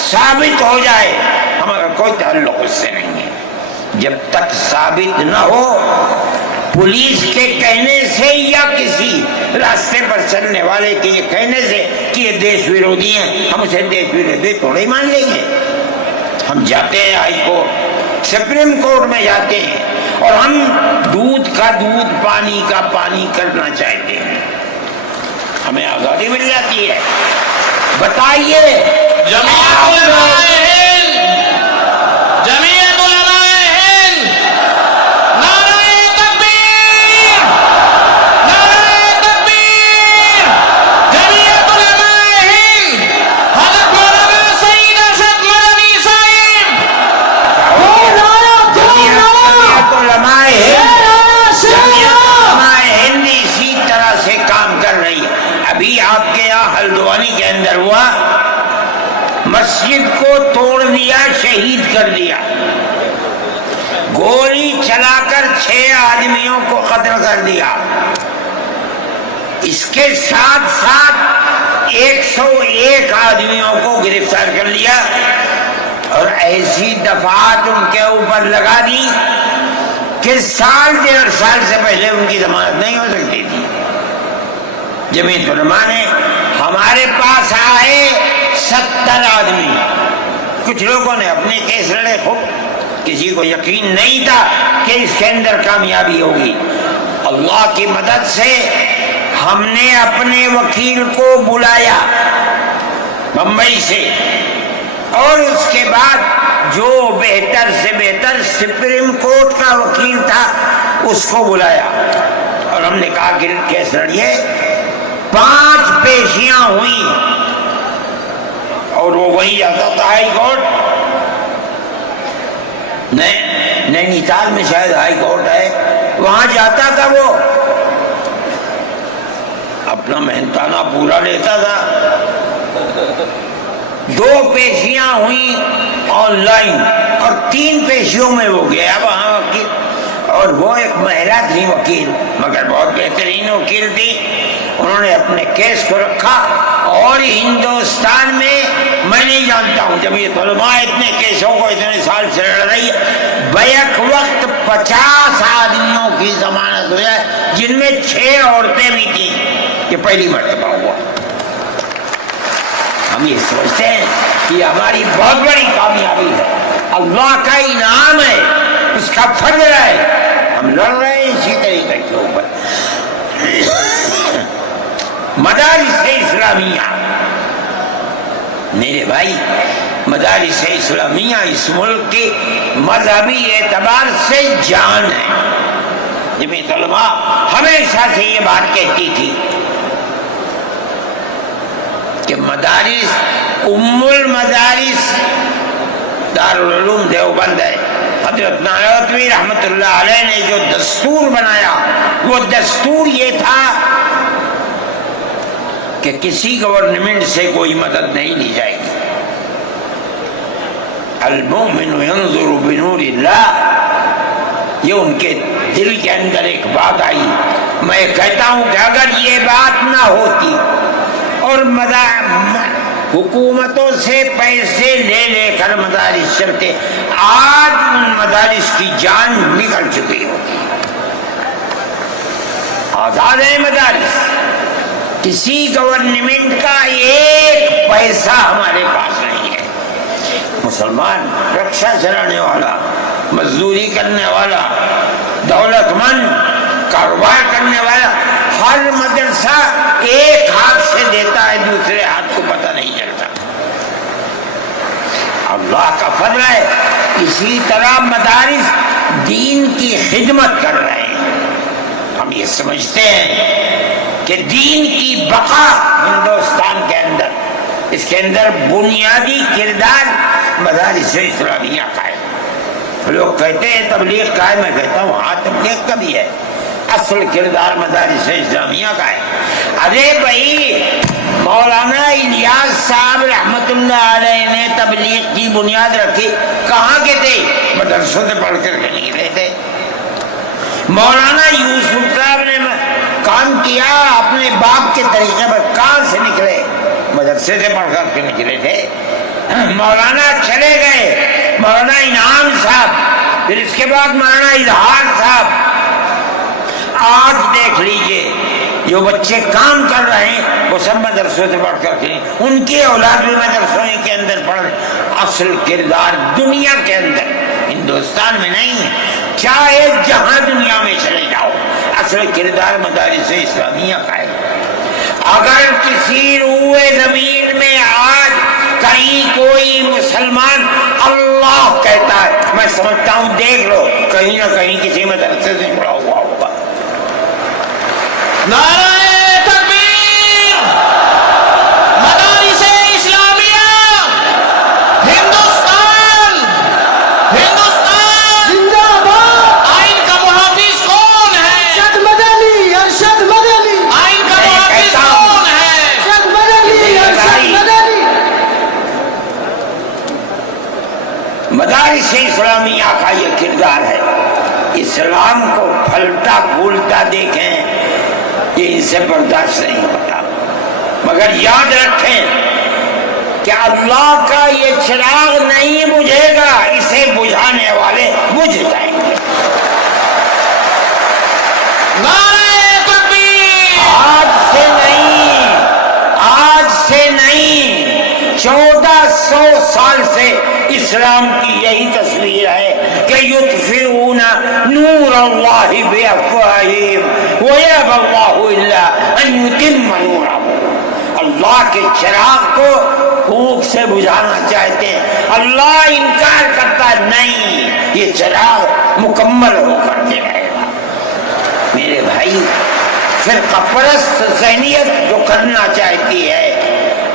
ثابت ہو جائے، ہمارا کوئی تعلق اس سے نہیں ہے. جب تک ثابت نہ ہو پولیس کے کہنے سے یا کسی راستے پر چلنے والے کے یہ کہنے سے کہ یہ دیش ویرودھی ہیں، ہم اسے دیش ویرودھی تھوڑے ہی مان لیں گے. ہم جاتے ہیں ہائی کورٹ، سپریم کورٹ میں جاتے ہیں اور ہم دودھ کا دودھ، پانی کا پانی کرنا چاہتے ہیں. ہمیں آزادی مل جاتی ہے. بتائیے جمعیت علماء ہند، جمعیت علماء ہند، نعرہ تکبیر، نعرہ تکبیر. جمعیت علماء ہند، حضرت مولانا سعید ارشد مدنی صاحب. جمعیت علماء ہند اسی طرح سے کام کر رہی ہے. ابھی آپ کے یہاں ہلدوانی کے اندر ہوا، مسجد کو توڑ دیا، شہید کر دیا، گولی چلا کر 6 آدمیوں کو قتل کر دیا. اس کے ساتھ ساتھ 101 آدمیوں کو گرفتار کر لیا اور ایسی دفعات ان کے اوپر لگا دی کہ سال 1.5 سال سے پہلے ان کی ضمانت نہیں ہو سکتی تھی. جمعیت علماء نے ہمارے پاس آئے 70 آدمی، کچھ لوگوں نے اپنے کیس لڑے، خوب کسی کو یقین نہیں تھا کہ اس کے اندر کامیابی ہوگی. اللہ کی مدد سے ہم نے اپنے وکیل کو بلایا بمبئی سے، اور اس کے بعد جو بہتر سے بہتر سپریم کورٹ کا وکیل تھا اس کو بلایا اور ہم نے کہا کہ کیس لڑیے. 5 پیشیاں ہوئیں اور وہ وہی آتا تھا ہائی کورٹ. نینی تال میں شاید ہائی کورٹ ہے، وہاں جاتا تھا، وہ اپنا محنتانہ پورا لیتا تھا. 2 پیشیاں ہوئیں آن لائن اور 3 پیشیوں میں وہ گیا وہاں وکیل، اور وہ ایک مہرا تھی وکیل، مگر بہت بہترین وکیل تھی. انہوں نے اپنے کیس کو رکھا اور ہندوستان میں میں نہیں جانتا ہوں جمعیت علماء اتنے کیسوں کو اتنے سال سے لڑ رہی ہے، بیک وقت 50 آدمیوں کی ضمانت ہو جائے، جن میں 6 عورتیں بھی تھیں. یہ پہلی مرتبہ ہوا. ہم یہ سوچتے ہیں کہ ہماری بہت بڑی کامیابی ہے، اللہ کا انعام ہے، اس کا فضل ہے. ہم لڑ رہے ہیں اسی طریقے کے اوپر. مدارس اسلامیہ، میرے بھائی، مدارس اسلامیہ اس ملک کی مذہبی اعتبار سے جان ہے. جمعیت علماء ہمیشہ سے یہ بات کہتی تھی کہ مدارس ام المدارس دارالعلوم دیوبند ہے. حضرت نانوتوی رحمت اللہ علیہ نے جو دستور بنایا وہ دستور یہ تھا کہ کسی گورنمنٹ سے کوئی مدد نہیں لی جائے گی. المؤمن ينظر بنور اللہ، یہ ان کے دل کے اندر ایک بات آئی. میں کہتا ہوں کہ اگر یہ بات نہ ہوتی اور حکومتوں سے پیسے لے لے کر مدارس چلتے، آج ان مدارس کی جان نکل چکی ہوتی. آزاد ہے مدارس، کسی گورنمنٹ کا ایک پیسہ ہمارے پاس نہیں ہے. مسلمان رکشا چلانے والا، مزدوری کرنے والا، دولت مند کاروبار کرنے والا ہر مدرسہ ایک ہاتھ سے دیتا ہے، دوسرے ہاتھ کو پتہ نہیں چلتا۔ اللہ کا فضل ہے۔ اسی طرح مدارس دین کی خدمت کر رہے ہیں۔ ہم یہ سمجھتے ہیں کہ دین کی بقا ہندوستان کے اندر، اس کے اندر بنیادی کردار مدارس اسلامیہ کا ہے۔ لوگ کہتے ہیں تبلیغ کا ہے، میں کہتا ہوں ہاں تبلیغ کا بھی ہے، اصل کردار مدارس اسلامیہ کا ہے۔ ارے بھائی مولانا الیاس صاحب رحمت اللہ علیہ نے تبلیغ کی بنیاد رکھی، کہاں کے تھے؟ مدرسوں سے پڑھ کر کے نکلے تھے۔ مولانا یوسف صاحب نے کام کیا اپنے باپ کے طریقے پر، کہاں سے نکلے؟ مدرسے سے پڑھ کر کے نکلے تھے۔ مولانا چلے گئے، مولانا انعام صاحب، پھر اس کے بعد مولانا اظہار صاحب۔ آج دیکھ لیجئے جو بچے کام کر رہے ہیں وہ سب مدرسوں سے پڑھ کر کے، ان کی اولاد بھی مدرسوں کے اندر پڑھ رہے۔ اصل کردار دنیا کے اندر، ہندوستان میں نہیں ہے، چاہے جہاں دنیا میں چلے جاؤ، اصل کردار مدارس اسلامیہ کا ہے۔ اگر کسی روئے زمین میں آج کہیں کوئی مسلمان اللہ کہتا ہے، میں سمجھتا ہوں دیکھ لو کہیں نہ کہیں کسی مدرسے سے جڑا ہوا ہوگا۔ نعرہ تکبیر! مدارس اسلامیہ! ہندوستان! ہندوستان! زندہ باد! آئین کا محافظ کون ہے؟ ارشد مدنی! ارشد مدنی! آئین کا محافظ کون ہے؟ ارشد مدنی! ارشد مدنی! مدارس اسلامیہ کا یہ کردار ہے۔ اسلام کو پھلتا پھولتا دیکھیں، یہ ان سے برداشت نہیں ہوتا۔ مگر یاد رکھیں کہ اللہ کا یہ چراغ نہیں بجھے گا، اسے بجھانے والے بجھ جائیں گے۔ نعرہ تکبیر! آج سے نہیں 1400 سال سے اسلام کی یہی تصویر ہے کہ یطفئون نور اللہ بافواہہم ویأبی اللہ الا ان یتم نورہ۔ اللہ کے چراغ کو پھونک سے بجھانا چاہتے ہیں، اللہ انکار کرتا نہیں، یہ چراغ مکمل ہو کر کے رہے گا۔ میرے بھائی، فرقہ پرست ذہنیت جو کرنا چاہتی ہے،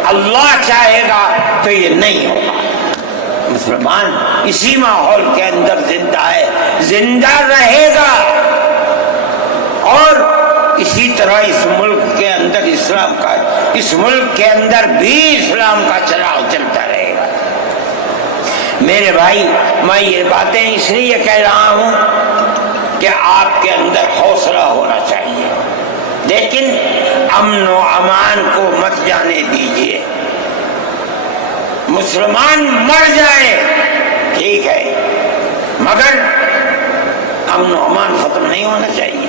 اللہ چاہے گا تو یہ نہیں ہوگا۔ مسلمان اسی ماحول کے اندر زندہ ہے، زندہ رہے گا، اور اسی طرح اس ملک کے اندر اسلام کا، اس ملک کے اندر بھی اسلام کا چراغ چلتا رہے گا۔ میرے بھائی، میں یہ باتیں اس لیے کہہ رہا ہوں کہ آپ کے اندر حوصلہ ہونا چاہیے، لیکن امن و امان کو مت جانے دیجیے۔ مسلمان مر جائے ٹھیک ہے، مگر امن و امان ختم نہیں ہونا چاہیے۔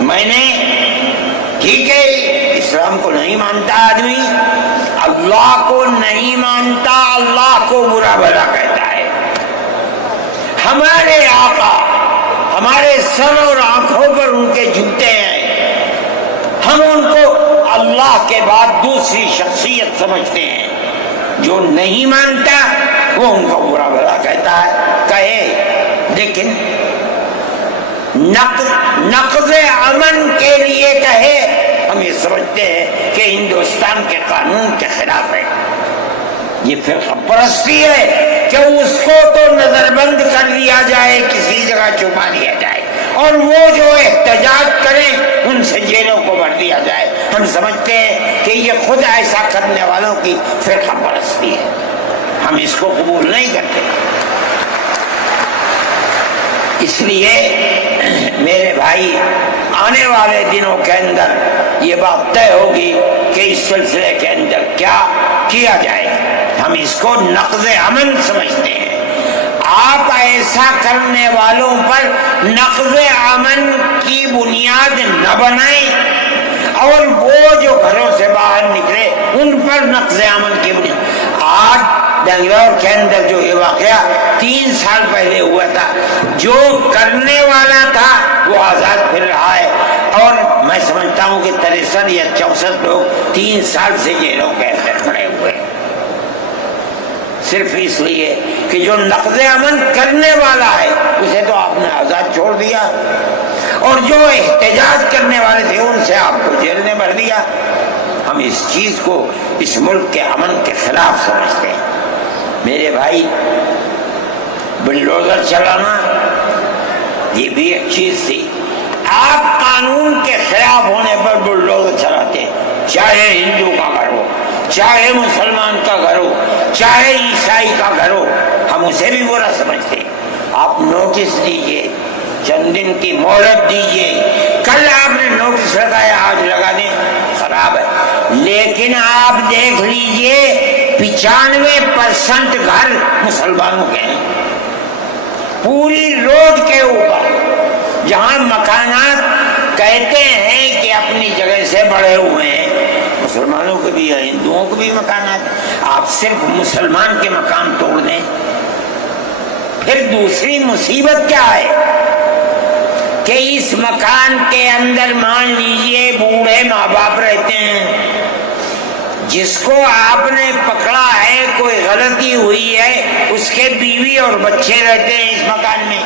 میں نے ٹھیک ہے، اسلام کو نہیں مانتا آدمی، اللہ کو نہیں مانتا، اللہ کو برا بھلا کہتا ہے۔ ہمارے آقا ہمارے سر اور آنکھوں پر ان کے جوتے ہیں، ہم ان کو اللہ کے بعد دوسری شخصیت سمجھتے ہیں۔ جو نہیں مانتا وہ ان کو برا بھلا کہتا ہے، کہے، لیکن نقض امن کے لیے کہے، ہم یہ سمجھتے ہیں کہ ہندوستان کے قانون کے خلاف ہے۔ یہ فرقہ پرستی ہے کہ اس کو تو نظر بند کر دیا جائے، کسی جگہ چھپا دیا جائے، اور وہ جو احتجاج کریں ان سے جیلوں کو بھر دیا جائے۔ ہم سمجھتے ہیں کہ یہ خود ایسا کرنے والوں کی فرقہ پرستی ہے، ہم اس کو قبول نہیں کرتے۔ اس لیے میرے بھائی، آنے والے دنوں کے اندر یہ بات طے ہوگی کہ اس سلسلے کے اندر کیا کیا جائے۔ ہم اس کو نقض امن سمجھتے ہیں۔ آپ ایسا کرنے والوں پر نقض امن کی بنیاد نہ بنائیں، اور وہ جو گھروں سے باہر نکلے ان پر نقض امن کی بنیاد۔ آج بنگلور کے اندر جو یہ واقعہ 3 سال پہلے ہوا تھا، جو کرنے والا تھا وہ آزاد پھر رہا ہے، اور میں سمجھتا ہوں کہ 63 یا 64 لوگ 3 سال سے جیلوں کے اندر پڑے ہوئے، صرف اس لیے کہ جو نقض امن کرنے والا ہے اسے تو آپ نے آزاد چھوڑ دیا، اور جو احتجاج کرنے والے تھے ان سے آپ کو جیل میں بھر دیا۔ ہم اس چیز کو اس ملک کے امن کے خلاف سمجھتے ہیں۔ میرے بھائی، بلڈوزر چلانا یہ بھی ایک چیز تھی۔ آپ قانون کے خلاف ہونے پر بلڈوزر چلاتے ہیں، چاہے ہندو کا گھر ہو، چاہے مسلمان کا گھر ہو، چاہے عیسائی کا گھر ہو، ہم اسے بھی برا سمجھتے ہیں۔ آپ نوٹس دیجئے، چند دن کی مہلت دیجئے، کل آپ نے نوٹس لگایا آج لگا دیں، خراب ہے، لیکن آپ دیکھ لیجئے 95% گھر مسلمانوں کے ہیں، پوری روڈ کے اوپر جہاں مکانات کہتے ہیں کہ اپنی جگہ سے بڑھے ہوئے ہیں، مسلمانوں کے بھی ہیں، ہندوؤں کے بھی مکانات، آپ صرف مسلمان کے مکان توڑ دیں۔ پھر دوسری مصیبت کیا ہے کہ اس مکان کے اندر مان لیجئے بوڑھے ماں باپ رہتے ہیں، جس کو آپ نے پکڑا ہے، کوئی غلطی ہوئی ہے، اس کے بیوی اور بچے رہتے ہیں اس مکان میں،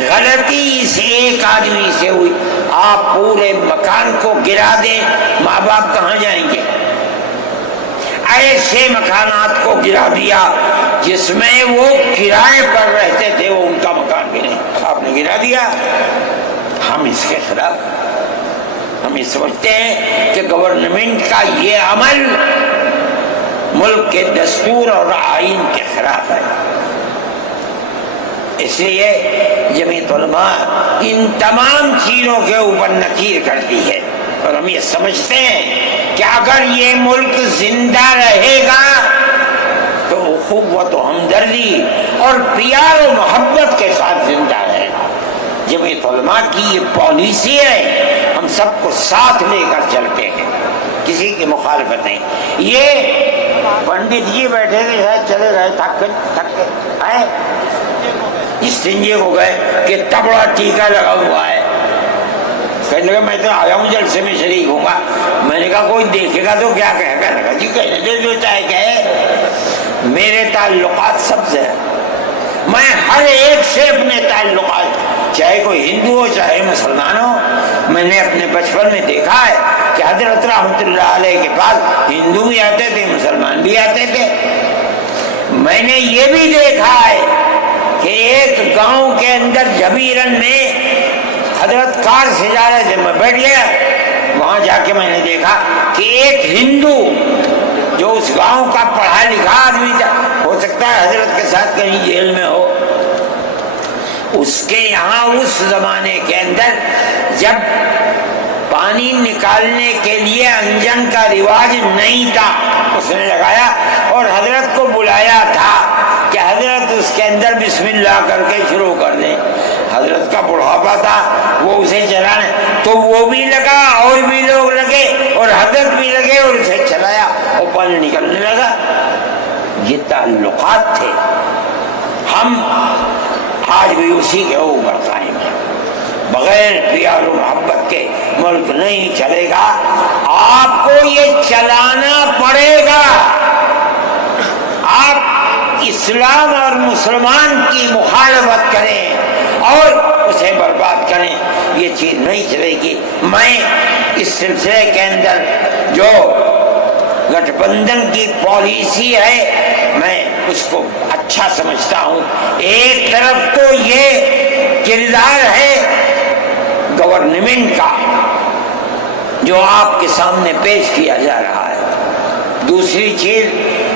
غلطی اس ایک آدمی سے ہوئی، آپ پورے مکان کو گرا دیں، ماں باپ کہاں جائیں گے؟ ایسے مکانات کو گرا دیا جس میں وہ کرائے پر رہتے تھے، وہ ان کا مکان بھی نہیں، آپ نے گرا دیا۔ ہم اس کے خلاف، ہم یہ سمجھتے ہیں کہ گورنمنٹ کا یہ عمل ملک کے دستور اور آئین کے خلاف ہے۔ اس لیے جمعیت علماء ان تمام چیزوں کے اوپر نکیر کرتی ہے، اور ہم یہ سمجھتے ہیں کہ اگر یہ ملک زندہ رہے گا تو اخوت و ہمدردی اور پیار و محبت کے ساتھ زندہ رہے گا۔ جمعیت علماء کی یہ پالیسی ہے، ہم سب کو ساتھ لے کر چلتے ہیں، کسی کی مخالفت نہیں۔ یہ پنڈت جی بیٹھے تھے، شاید چلے گئے، تھک کے آئے، استنجے کو گئے کہ تبڑا ٹیکا لگا ہوا ہے، کہنے لگا میں تو آیا ہوں جلسے میں شریک ہوں گا۔ میں نے کہا کوئی دیکھے گا تو کیا کہے گا؟ لگا جی کہنے دے، جو چاہے کہے، میرے تعلقات سب سے ہیں، میں ہر ایک سے اپنے تعلقات، چاہے کوئی ہندو ہو چاہے مسلمان ہو، میں نے اپنے بچپن میں دیکھا ہے کہ حضرت رحمۃ اللہ علیہ کے پاس ہندو بھی آتے تھے، مسلمان بھی آتے تھے۔ میں نے یہ بھی دیکھا ہے کہ ایک گاؤں کے اندر جبیرن میں حضرت کار سے جا رہے تھے، میں بیٹھ گیا، وہاں جا کے میں نے دیکھا کہ ایک ہندو جو اس گاؤں کا پڑھا لکھا آدمی تھا، ہو سکتا ہے حضرت کے ساتھ کہیں جیل میں ہو، اس کے یہاں اس زمانے کے اندر جب پانی نکالنے کے لیے انجن کا رواج نہیں تھا، اس نے لگایا اور حضرت کو بلایا تھا کہ حضرت اس کے اندر بسم اللہ کر کے شروع کر دیں۔ حضرت کا بڑھاپا تھا، وہ اسے چلانے، تو وہ بھی لگا اور بھی لوگ لگے اور حضرت بھی لگے اور اسے چلایا اور پانی نکلنے لگا۔ یہ تعلقات تھے، ہم آج بھی اسی کے اوپر قائم ہیں۔ بغیر پیار و محبت کے ملک نہیں چلے گا، آپ کو یہ چلانا پڑے گا۔ آپ اسلام اور مسلمان کی مخالفت کریں اور اسے برباد کریں، یہ چیز نہیں چلے گی۔ میں اس سلسلے کے اندر جو گٹھ بندھن کی پالیسی ہے میں اس کو اچھا سمجھتا ہوں۔ ایک طرف تو یہ کردار ہے گورنمنٹ کا جو آپ کے سامنے پیش کیا جا رہا ہے، دوسری چیز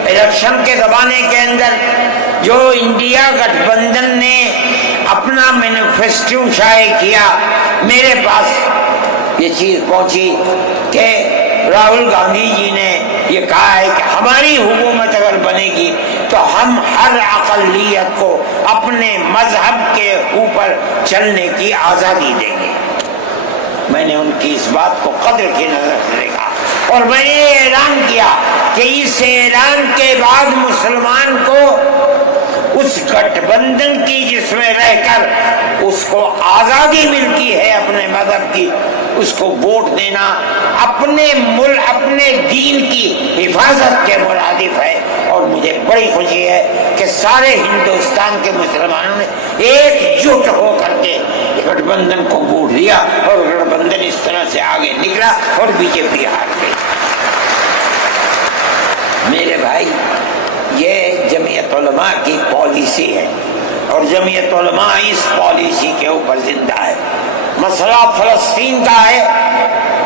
الیکشن کے زمانے کے اندر جو انڈیا گٹھ بندھن نے اپنا مینیفیسٹو شائع کیا، میرے پاس یہ چیز پہنچی کہ راہل گاندھی جی نے یہ کہا ہے کہ ہماری حکومت اگر بنے گی تو ہم ہر اقلیت کو اپنے مذہب کے اوپر چلنے کی آزادی دیں گے۔ میں نے ان کی اس بات کو قدر کی نظر سے دیکھا اور میں نے اعلان کیا کہ اس اعلان کے بعد مسلمان کو اس گٹھ بندھن کی جس میں رہ کر اس کو آزادی ملتی ہے اپنے مذہب کی، اس کو ووٹ دینا اپنے ملک اپنے دین کی حفاظت کے مرادف ہے۔ اور مجھے بڑی خوشی ہے کہ سارے ہندوستان کے مسلمانوں نے ایک جٹ ہو کر کے گٹھ بندھن کو ووٹ دیا اور گٹھ بندھن اس طرح سے آگے نکلا اور بی جے پی ہار گئی۔ میرے بھائی، یہ جمعیت علماء کی پالیسی ہے اور جمعیت علماء اس پالیسی کے اوپر زندہ ہے۔ مسئلہ فلسطین کا ہے،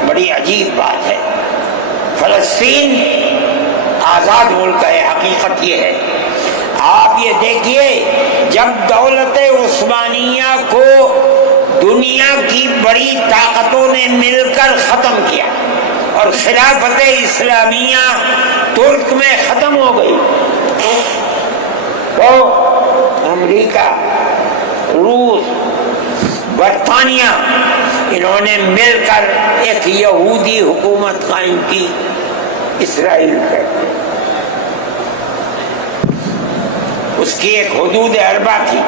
بڑی عجیب بات ہے۔ فلسطین آزاد ملک ہے، حقیقت یہ ہے۔ آپ یہ دیکھیے، جب دولت عثمانیہ کو دنیا کی بڑی طاقتوں نے مل کر ختم کیا اور خلافت اسلامیہ ترک میں ختم ہو گئی، تو امریکہ، روس، برطانیہ، انہوں نے مل کر ایک یہودی حکومت قائم کی، اسرائیل ہے۔ اس کی ایک حدود اربع تھی،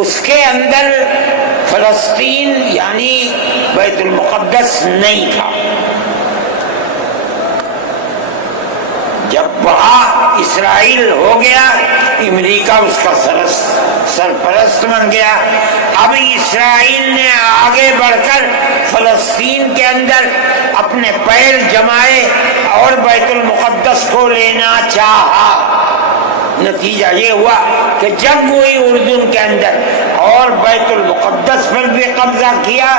اس کے اندر فلسطین یعنی بیت المقدس نہیں تھا۔ جب وہاں اسرائیل ہو گیا، امریکہ اس کا سرپرست بن گیا۔ اب اسرائیل نے آگے بڑھ کر فلسطین کے اندر اپنے پیر جمائے اور بیت المقدس کو لینا چاہا۔ نتیجہ یہ ہوا کہ جب وہی اردن کے اندر اور بیت المقدس پر بھی قبضہ کیا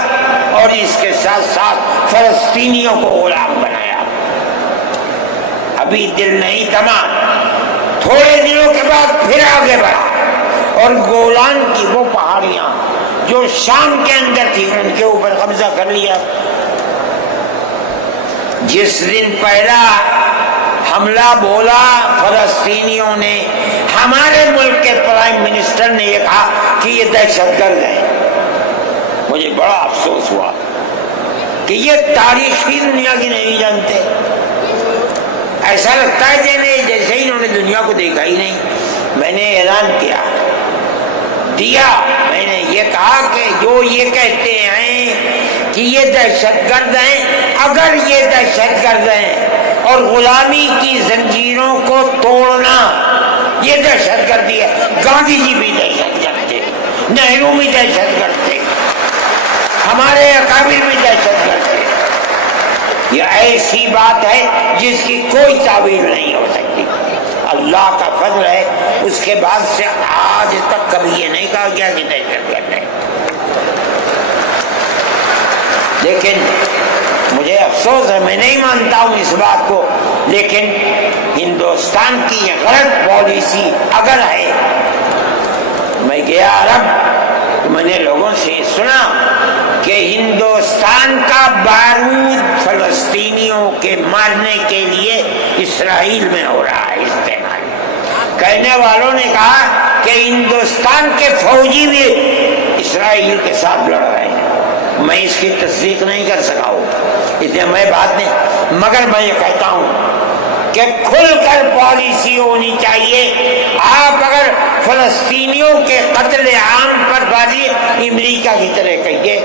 اور اس کے ساتھ ساتھ فلسطینیوں کو غلام بنایا۔ ابھی دل نہیں تھما، تھوڑے دنوں کے بعد پھر آگے بڑھا اور گولان کی وہ پہاڑیاں جو شام کے اندر تھی ان کے اوپر قبضہ کر لیا۔ جس دن پہلا حملہ بولا فلسطینیوں نے، ہمارے ملک کے پرائم منسٹر نے یہ کہا کہ یہ دہشت گرد ہیں۔ مجھے بڑا افسوس ہوا کہ یہ تاریخ کی دنیا کی نہیں جانتے۔ ایسا لگتا ہے جیسے انہوں نے دنیا کو دیکھا ہی نہیں۔ میں نے اعلان دیا، میں نے یہ کہا کہ جو یہ کہتے ہیں کہ یہ دہشت گرد ہیں، اگر یہ دہشت گرد ہیں اور غلامی کی زنجیروں کو توڑنا یہ دہشت گردی ہے، گاندھی جی بھی دہشت گرد تھے، نہرو بھی دہشت گرد تھے، ہمارے اکابر بھی دہشت گرد تھے۔ یہ ایسی بات ہے جس کی کوئی تعبیر نہیں ہو سکتی۔ اللہ کا فضل ہے، اس کے بعد سے آج تک کبھی یہ نہیں کہا گیا کہ دہشت گرد ہے۔ لیکن مجھے افسوس ہے، میں نہیں مانتا ہوں اس بات کو، لیکن ہندوستان کی یہ غلط پالیسی اگر ہے۔ میں گیا عرب، میں نے لوگوں سے سنا کہ ہندوستان کا بارود فلسطینیوں کے مارنے کے لیے اسرائیل میں ہو رہا ہے استعمال۔ کہنے والوں نے کہا کہ ہندوستان کے فوجی بھی اسرائیل کے ساتھ لڑ رہے ہیں۔ میں اس کی تصدیق نہیں کر سکا ہوں، اس لیے میں بات نہیں، مگر میں یہ کہتا ہوں کہ کھل کر پالیسی ہونی چاہیے۔ آپ اگر فلسطینیوں کے قتل عام پر بازی امریکہ کی طرح کہیے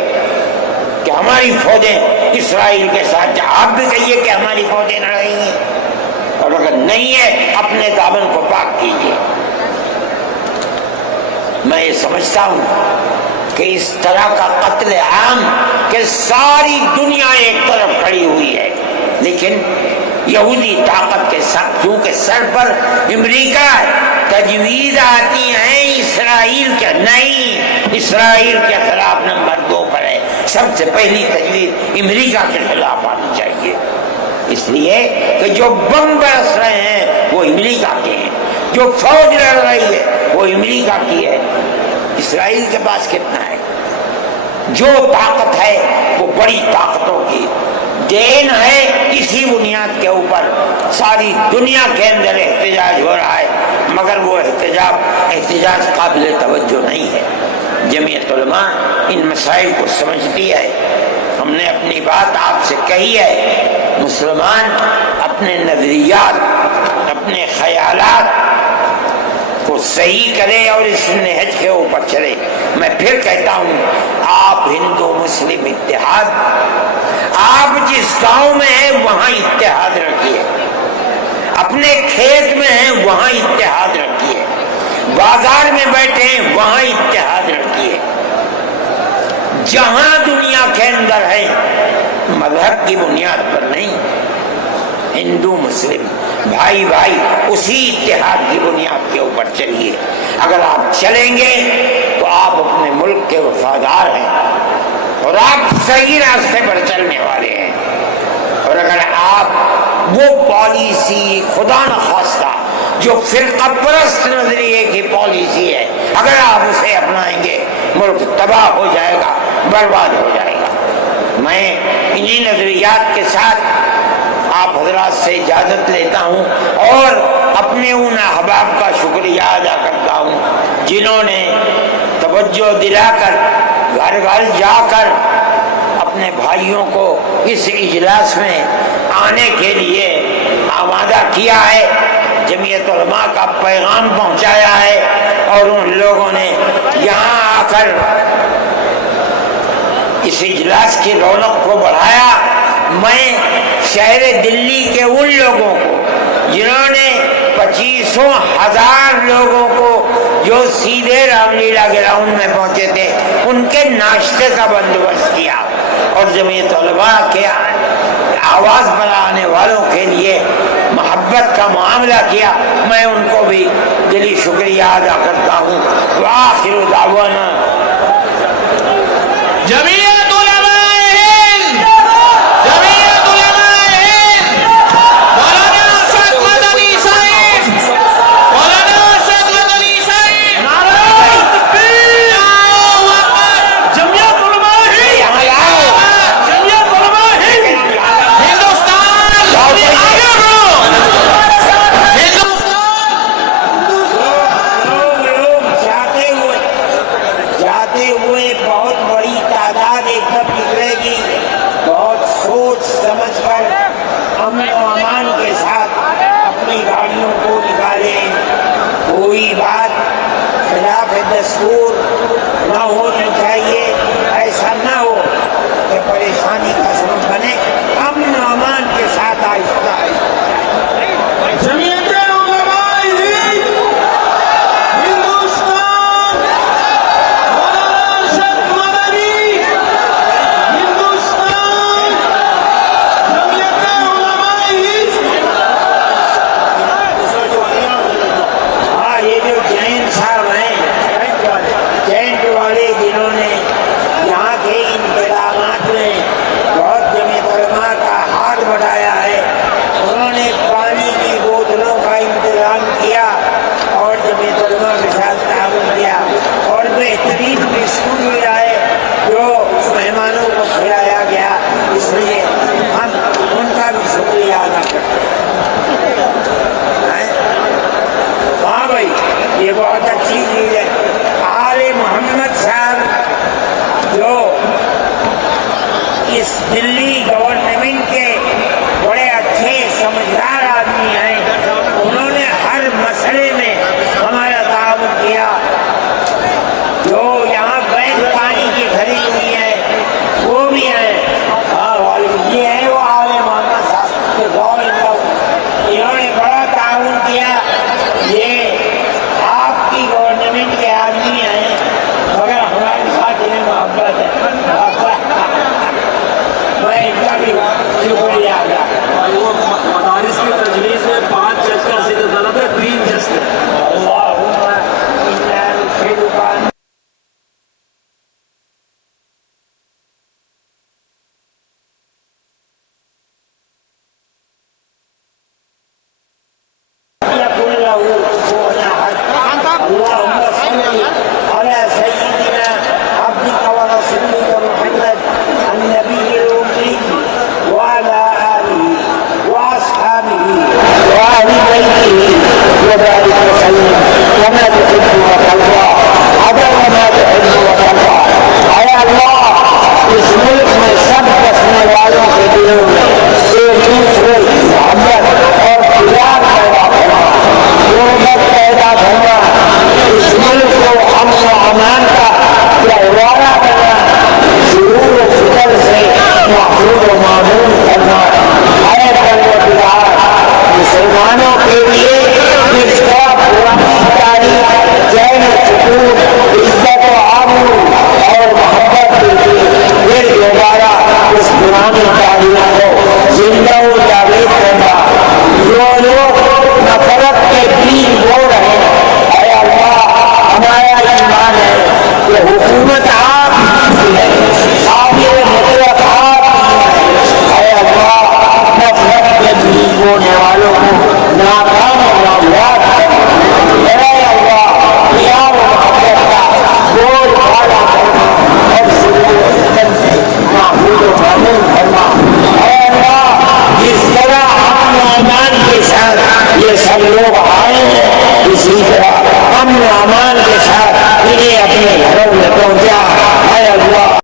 کہ ہماری فوجیں اسرائیل کے ساتھ، آپ بھی کہیے کہ ہماری فوجیں لڑیں گی، اور اگر نہیں ہے اپنے دامن کو پاک کیجیے۔ میں یہ سمجھتا ہوں کہ اس طرح کا قتل عام کہ ساری دنیا ایک طرف کھڑی ہوئی ہے، لیکن یہودی طاقت کے ساتھ کیونکہ سر پر امریکہ تجویز آتی ہیں اسرائیل کے، نہیں، اسرائیل کے خلاف نمبر 2 پر ہے۔ سب سے پہلی تجویز امریکہ کے خلاف آنی چاہیے، اس لیے کہ جو بم برس رہے ہیں وہ امریکہ کے ہیں، جو فوج لڑ رہی ہے وہ امریکہ کی ہے۔ اسرائیل کے پاس کتنا ہے؟ جو طاقت ہے وہ بڑی طاقتوں کی دین ہے۔ اسی بنیاد کے اوپر ساری دنیا کے اندر احتجاج ہو رہا ہے، مگر وہ احتجاج قابل توجہ نہیں ہے۔ جمعیت علماء ان مسائل کو سمجھتی ہے ہم نے اپنی بات آپ سے کہی ہے، مسلمان اپنے نظریات، اپنے خیالات کو صحیح کرے اور اس نہج کے اوپر چلے۔ میں پھر کہتا ہوں، آپ ہندو مسلم اتحاد، آپ جس گاؤں میں ہیں وہاں اتحاد رکھیے، اپنے کھیت میں ہیں وہاں اتحاد رکھیے، بازار میں بیٹھے ہیں وہاں اتحاد رکھیے، جہاں دنیا کے اندر ہے مذہب کی بنیاد پر نہیں، ہندو مسلم بھائی بھائی اسی اتحاد کی بنیاد کے اوپر چلیے۔ اگر آپ چلیں گے تو آپ اپنے ملک کے وفادار ہیں اور آپ صحیح راستے پر چلنے والے ہیں، اور اگر آپ وہ پالیسی خدا نخواستہ جو فرقہ پرست نظریے کی پالیسی ہے، اگر آپ اسے اپنائیں گے ملک تباہ ہو جائے گا، برباد ہو جائے گا۔ میں انہی نظریات کے ساتھ آپ حضرات سے اجازت لیتا ہوں اور اپنے ان احباب کا شکریہ ادا کرتا ہوں جنہوں نے توجہ دلا کر گھر گھر جا کر اپنے بھائیوں کو اس اجلاس میں آنے کے لیے آمادہ کیا ہے، جمعیت علماء کا پیغام پہنچایا ہے، اور ان لوگوں نے یہاں آ کر اس اجلاس کی رونق کو بڑھایا۔ میں شہر دلی کے ان لوگوں کو جنہوں نے 25,000 لوگوں کو جو سیدھے رام لیلا گراؤنڈ میں پہنچے تھے ان کے ناشتے کا بندوبست کیا، اور جمعیت علماء کے آواز بنانے والوں کے لیے محبت کا معاملہ کیا، میں ان کو بھی دلی شکریہ ادا کرتا ہوں۔ وآخر دعوانا جميع